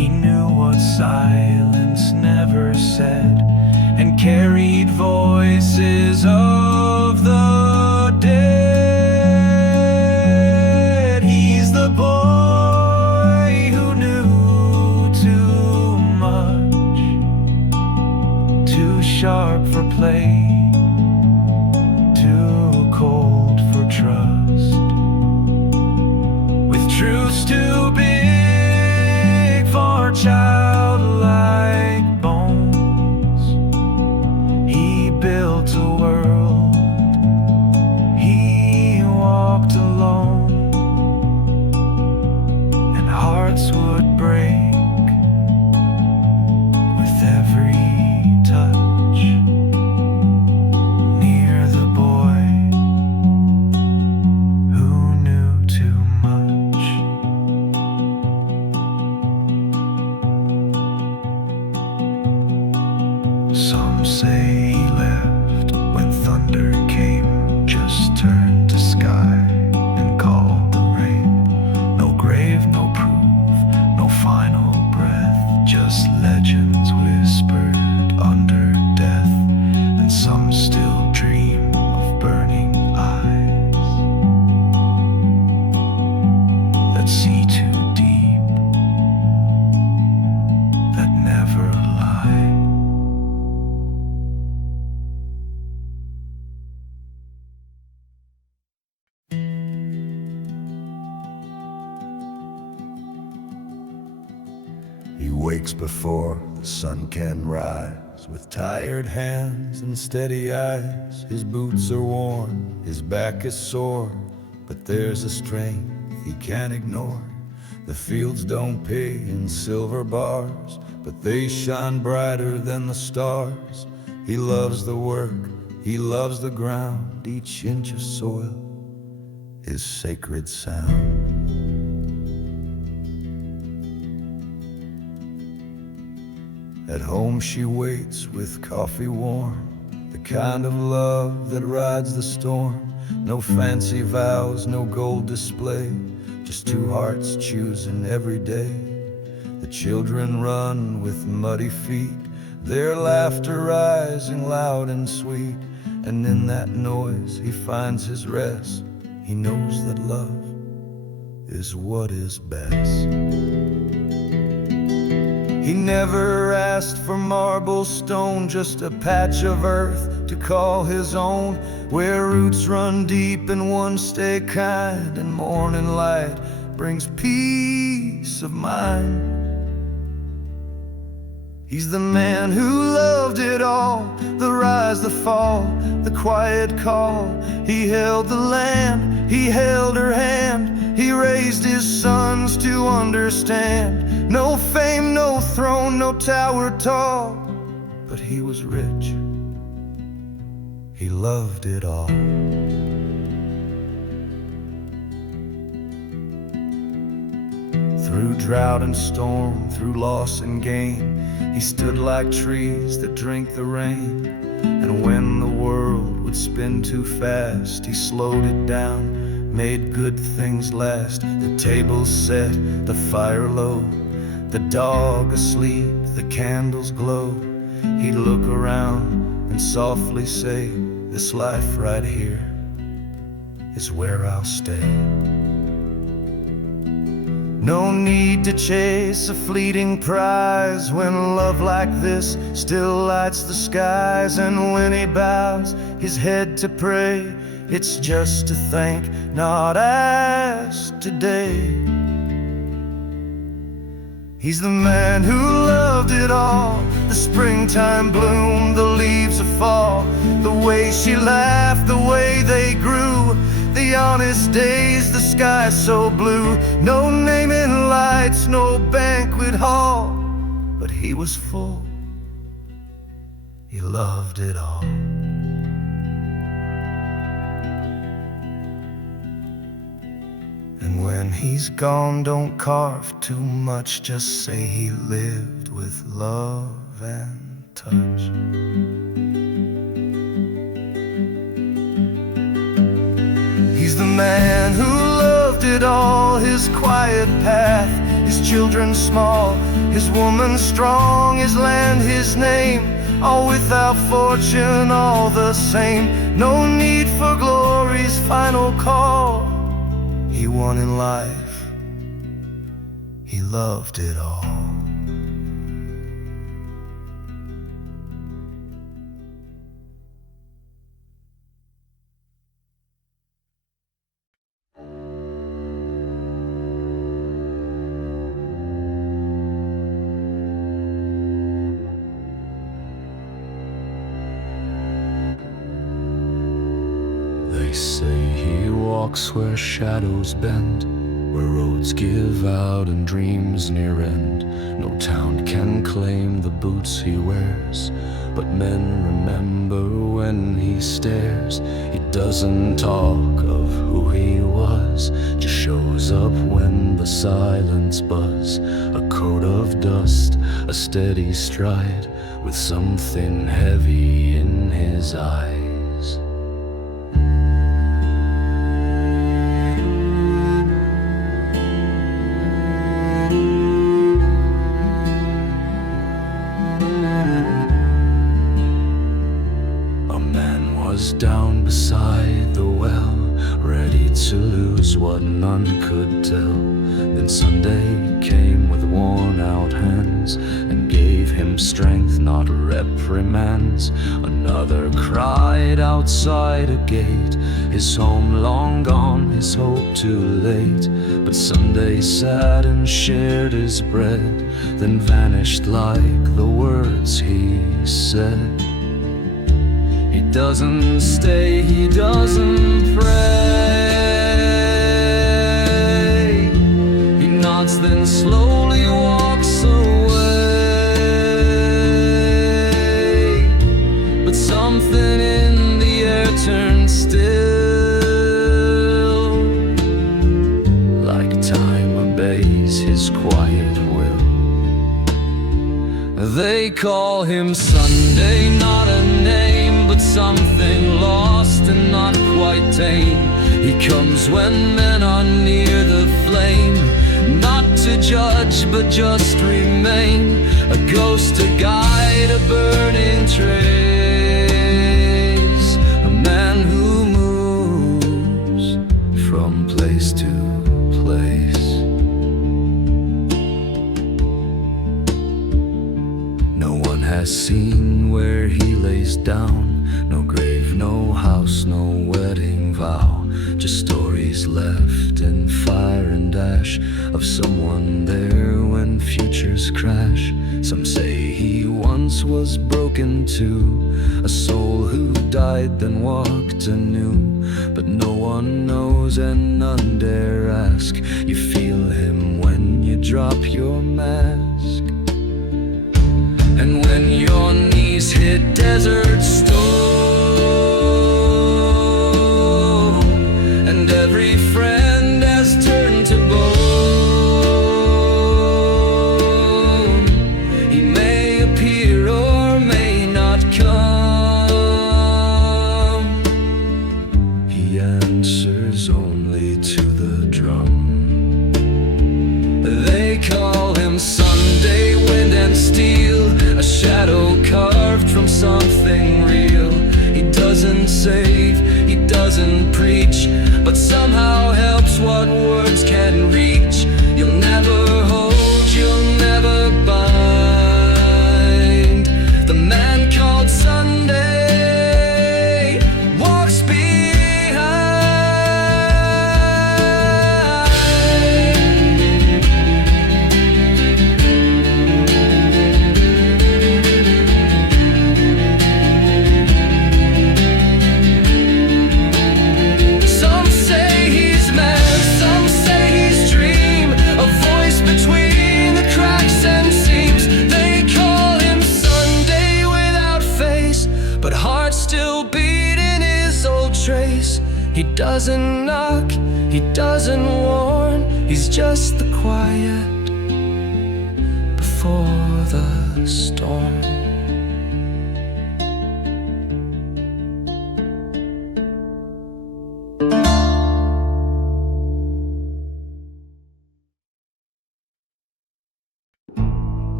silence never said, and carried voices of the dead. He's the boy who knew too much, too sharp for play, too cold for trust, with truths too big for childlike bones. He built a world, he walked alone, and hearts would break with every touch near the boy who knew too much. Some say he left when thunder came, just turned to sky and called the rain. No grave, no proof, no final breath, just legends whispered under death. And some still dream of burning eyes that see too deep, that never lie. He wakes before the sun can rise, with tired hands and steady eyes. His boots are worn, his back is sore, but there's a strength he can't ignore. The fields don't pay in silver bars, but they shine brighter than the stars. He loves the work, he loves the ground. Each inch of soil is sacred sound. At home she waits with coffee warm, the kind of love that rides the storm. No fancy vows, no gold display, just two hearts choosing every day. The children run with muddy feet, their laughter rising loud and sweet. And in that noise he finds his rest. He knows that love is what is best. He never asked for marble stone, just a patch of earth to call his own, where roots run deep and one stay kind, and morning light brings peace of mind. He's the man who loved it all, the rise, the fall, the quiet call. He held the land, he held her hand, he raised his sons to understand. No fame, no throne, no tower tall, but he was rich, he loved it all. Through drought and storm, through loss and gain, he stood like trees that drink the rain. And when the world would spin too fast, he slowed it down, made good things last. The table set, the fire low, the dog asleep, the candles glow. He'd look around and softly say, this life right here is where I'll stay. No need to chase a fleeting prize when love like this still lights the skies. And when he bows his head to pray, it's just to thank, not ask today. He's the man who loved it all, the springtime bloom, the leaves of fall, the way she laughed, the way they grew, the honest days, the sky so blue. No naming lights, no banquet hall, but he was full, he loved it all. And when he's gone, don't carve too much, just say he lived with love and touch. He's the man who loved it all, his quiet path, his children small, His woman strong, his land, his name, all without fortune, all the same. No need for glory's final call. He won in life, he loved it all. They say he walks where shadows bend, where roads give out and dreams near end. No town can claim the boots he wears, but men remember when he stares. He doesn't talk of who he was, just shows up when the silence buzz. A coat of dust, a steady stride, with something heavy in his eyes. Down beside the well, ready to lose what none could tell. Then Sunday came with worn out hands, and gave him strength, not reprimands. Another cried outside a gate, his home long gone, his hope too late. But Sunday sat and shared his bread, then vanished like the words he said. He doesn't stay, he doesn't pray. He nods, then slowly walks away. But something in the air turned still, like time obeys his quiet will. They call him Sunday, not a name, but something lost and not quite tame. He comes when men are near the flame, not to judge but just remain. A ghost, a guide, a burning trace. A man who moves from place to place. No one has seen where he lays down. No grave, no house, no wedding vow. Just stories left in fire and ash of someone there when futures crash. Some say he once was broken too, a soul who died then walked anew. But no one knows and none dare ask. You feel him when you drop your mask. And when your knees hit desert stone, and every friend has turned to bone, he may appear or may not come. He answers only to the drum. They call him Sunday, wind and steel, a shadow carved from something real. He doesn't save, he doesn't preach, but somehow helps what words can reach. You'll never hold, you'll never bind. The man called Sunday walks He doesn't knock, he doesn't warn, he's just the quiet before the storm.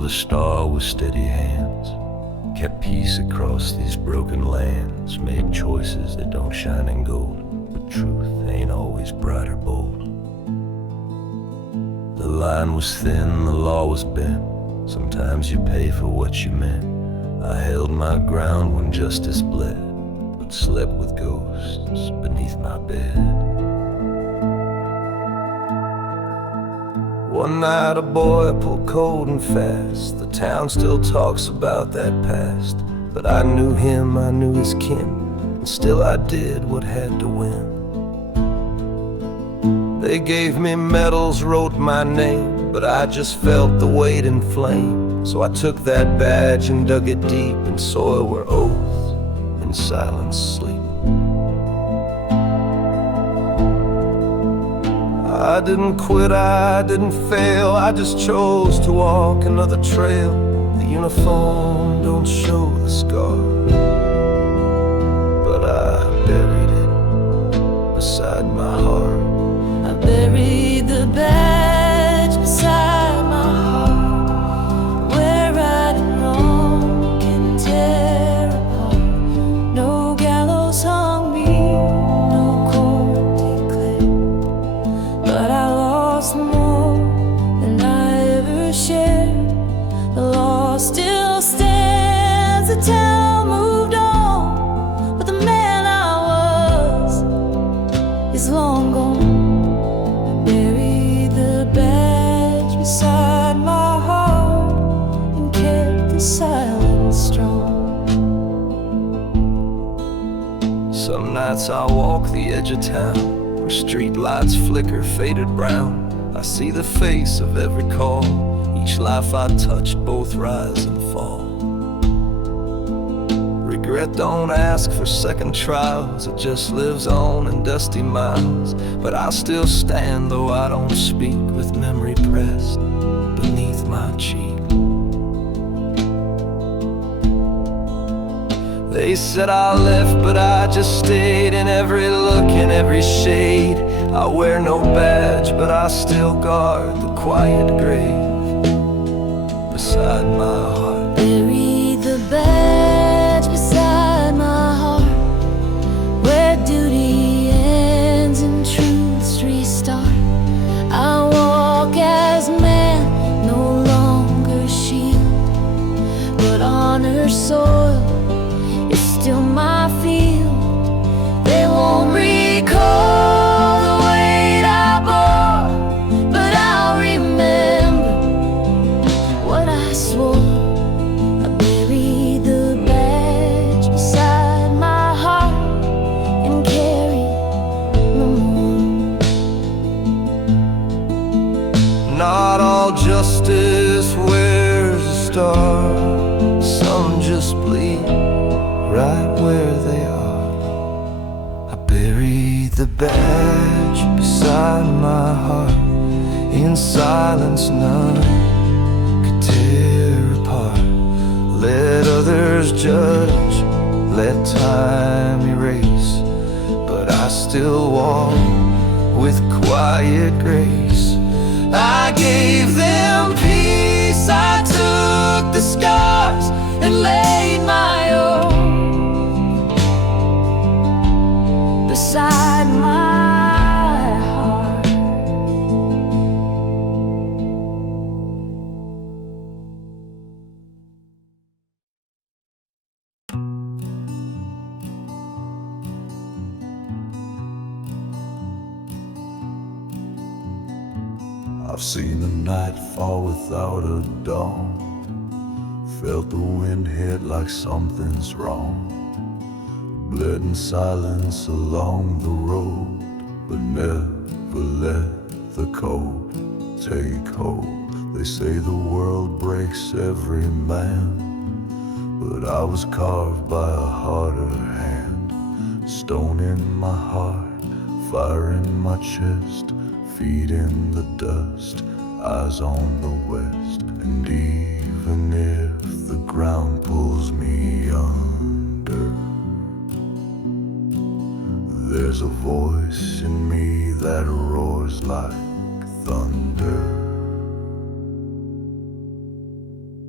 the star with steady hands kept peace across these broken lands, made choices that don't shine in gold, but truth ain't always bright or bold. The line was thin, the law was bent, sometimes you pay for what you meant. I held my ground when justice bled, but slept with ghosts beneath my bed. One night a boy pulled cold and fast. The town still talks about that past, but I knew him, I knew his kin, and still I did what had to win. They gave me medals, wrote my name, but I just felt the weight in flame. So I took that badge and dug it deep in soil where oath and silence sleep. I didn't quit, I didn't fail, I just chose to walk another trail. The uniform don't show the scar, but I buried it beside my heart. I buried the badge beside my heart, where right and wrong can tear apart. No gallows hung me, no court declared, but I lost more than I ever shared. The law still stands, the town moved on, but the man I was is long gone. Buried the badge beside my heart and kept the silence strong. Some nights I walk the edge of town, where street lights flicker faded brown. I see the face of every call, each life I touched both rise and fall. Regret don't ask for second trials, it just lives on in dusty miles. But I'll still stand though I don't speak, with memory pressed beneath my cheek. They said I left, but I just stayed, in every look, in every shade. I wear no badge, but I still guard the quiet grave beside my heart. Buried the badge beside my heart, where duty ends and truths restart. I walk as man, no longer shield, but honor soil is still my field. They won't recall the weight I bore, but I'll remember what I swore. I buried the badge beside my heart and carry no more. Not all justice wears a star, some just bleed right where they are. I buried the badge beside my heart, in silence none could tear apart. Let others judge, let time erase, but I still walk with quiet grace. I gave them peace, I took the scars and laid my own beside my heart. I've seen the night fall without a dawn, felt the wind hit like something's wrong. Bled in silence along the road, but never let the cold take hold. They say the world breaks every man, but I was carved by a harder hand. Stone in my heart, fire in my chest, feet in the dust, eyes on the west. And even if the ground pulls me under, there's a voice in me that roars like thunder.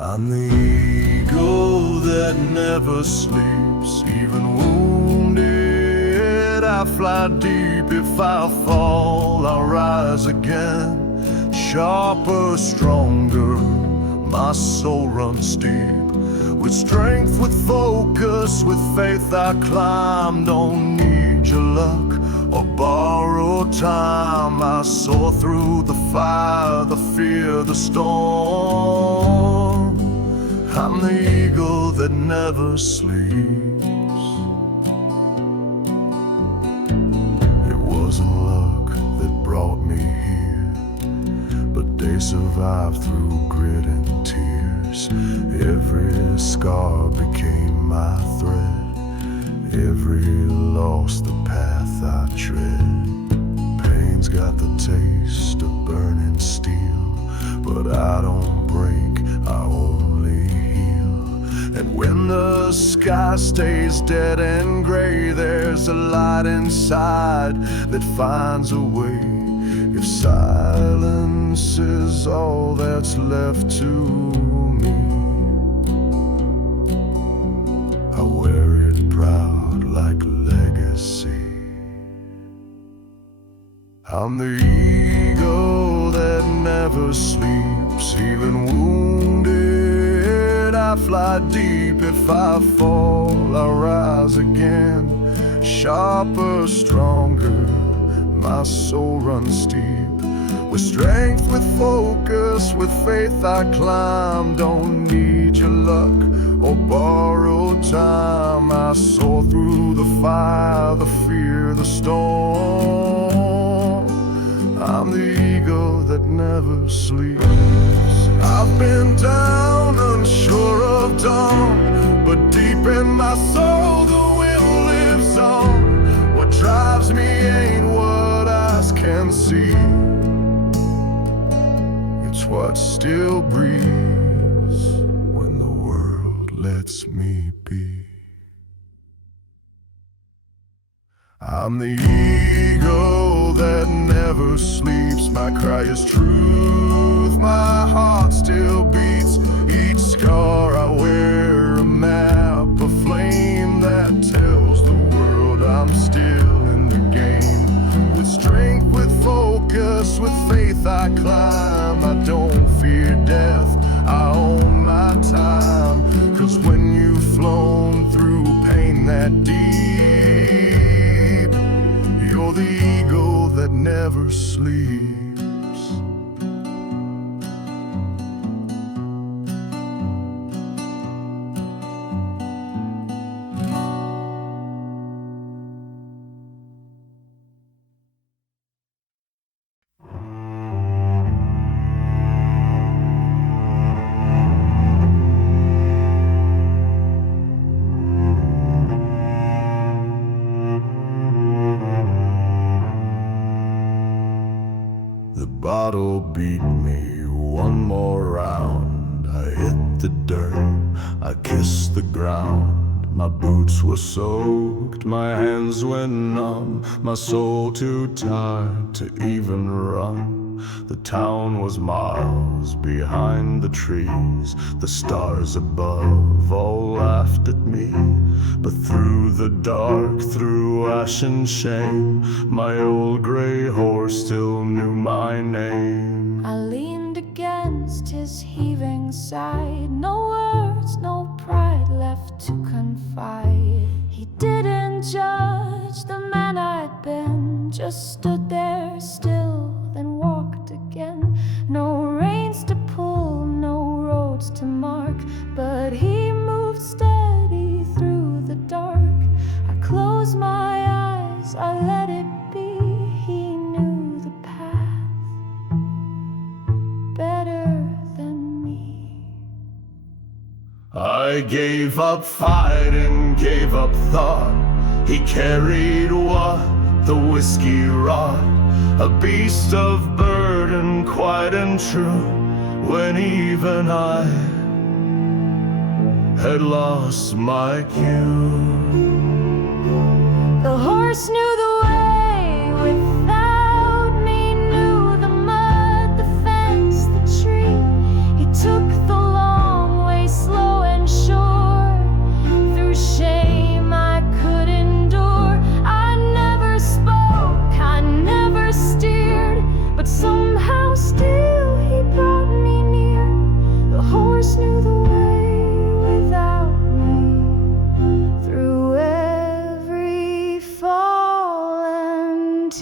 I'm the eagle that never sleeps, even wounded. I fly deep, if I fall, I'll rise again. Sharper, stronger, my soul runs deep. With strength, with focus, with faith I climb. Don't need your luck or borrowed time. I soar through the fire, the fear, the storm. I'm the eagle that never sleeps. It wasn't luck that brought me here, but they survived through grit and tears. Every scar became my thread, every loss the path I tread. Pain's got the taste of burning steel, but I don't break, I only heal. And when the sky stays dead and gray, there's a light inside that finds a way. If silence is all that's left to me, I wear it proud like legacy. I'm the eagle that never sleeps, even wounded. I fly deep, if I fall, I rise again. Sharper, stronger, my soul runs deep. With strength, with focus, with faith I climb. Don't need your luck or borrowed time. I soar through the fire, the fear, the storm. I'm the eagle that never sleeps. I've been down, unsure of dawn, but deep in my soul the will lives on. What drives me ain't what eyes can see, it's what still breathes when the world lets me be. I'm the eagle that never sleeps. My cry is truth, my heart still beats. Each scar I wear a map, a flame that tells the world I'm still in the game. With strength, with focus, with faith I climb. I don't fear death, I own my time. 'Cause when you've flown through pain that deep, you're the eagle that never sleeps. The bottle beat me one more round. I hit the dirt, I kissed the ground. My boots were soaked, my hands went numb, my soul too tired to even run. The town was miles behind the trees, the stars above all laughed at me. But through the dark, through ash and shame, my old gray horse still knew my name. I leaned against his heaving side. No words, no pride left to confide. He didn't judge the man I'd been, just stood there still, then walked again. No reins to pull, no roads to mark, but he moved steady through the dark. I closed my eyes, I let it be. He knew the path better than me. I gave up fighting, gave up thought. He carried what the whiskey wrought, a beast of burden, quiet and true, when even I had lost my cue. The horse knew the way without me, knew the mud, the fence, the tree. He took the long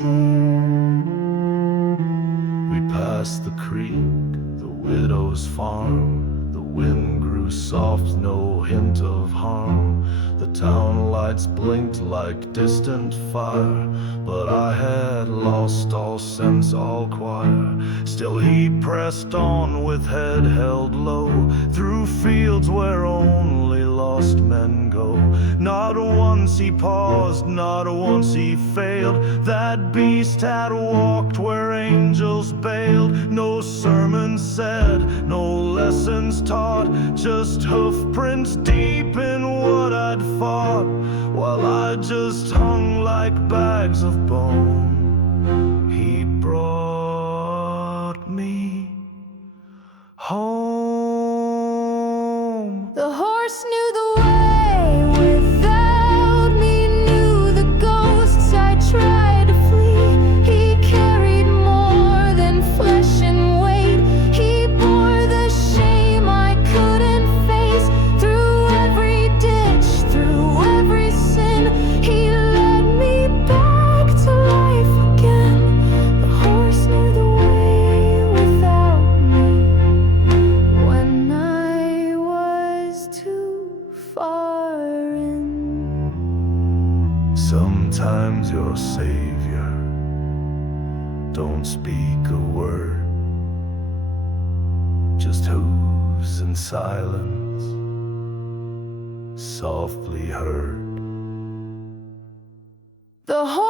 We passed the creek, the widow's farm. The wind grew soft, no hint of harm. The town lights blinked like distant fire, but I had lost all sense, all quiet. Still he pressed on with head held low, through fields where only lost men go. Not once he paused, not once he failed. That beast had walked where angels bailed. No sermon said, no lessons taught, just hoof prints deep in what I'd fought, while I just hung like bags of bone. He brought me home. The horse knew the way without me, knew the ghosts I tried to flee. He carried more than flesh and weight. He bore the shame I couldn't face. Through every ditch, through every sin, he led me back to life again. The horse knew the way without me, when I was too far in. Sometimes your savior don't speak a word, just hooves and silence softly heard. The horse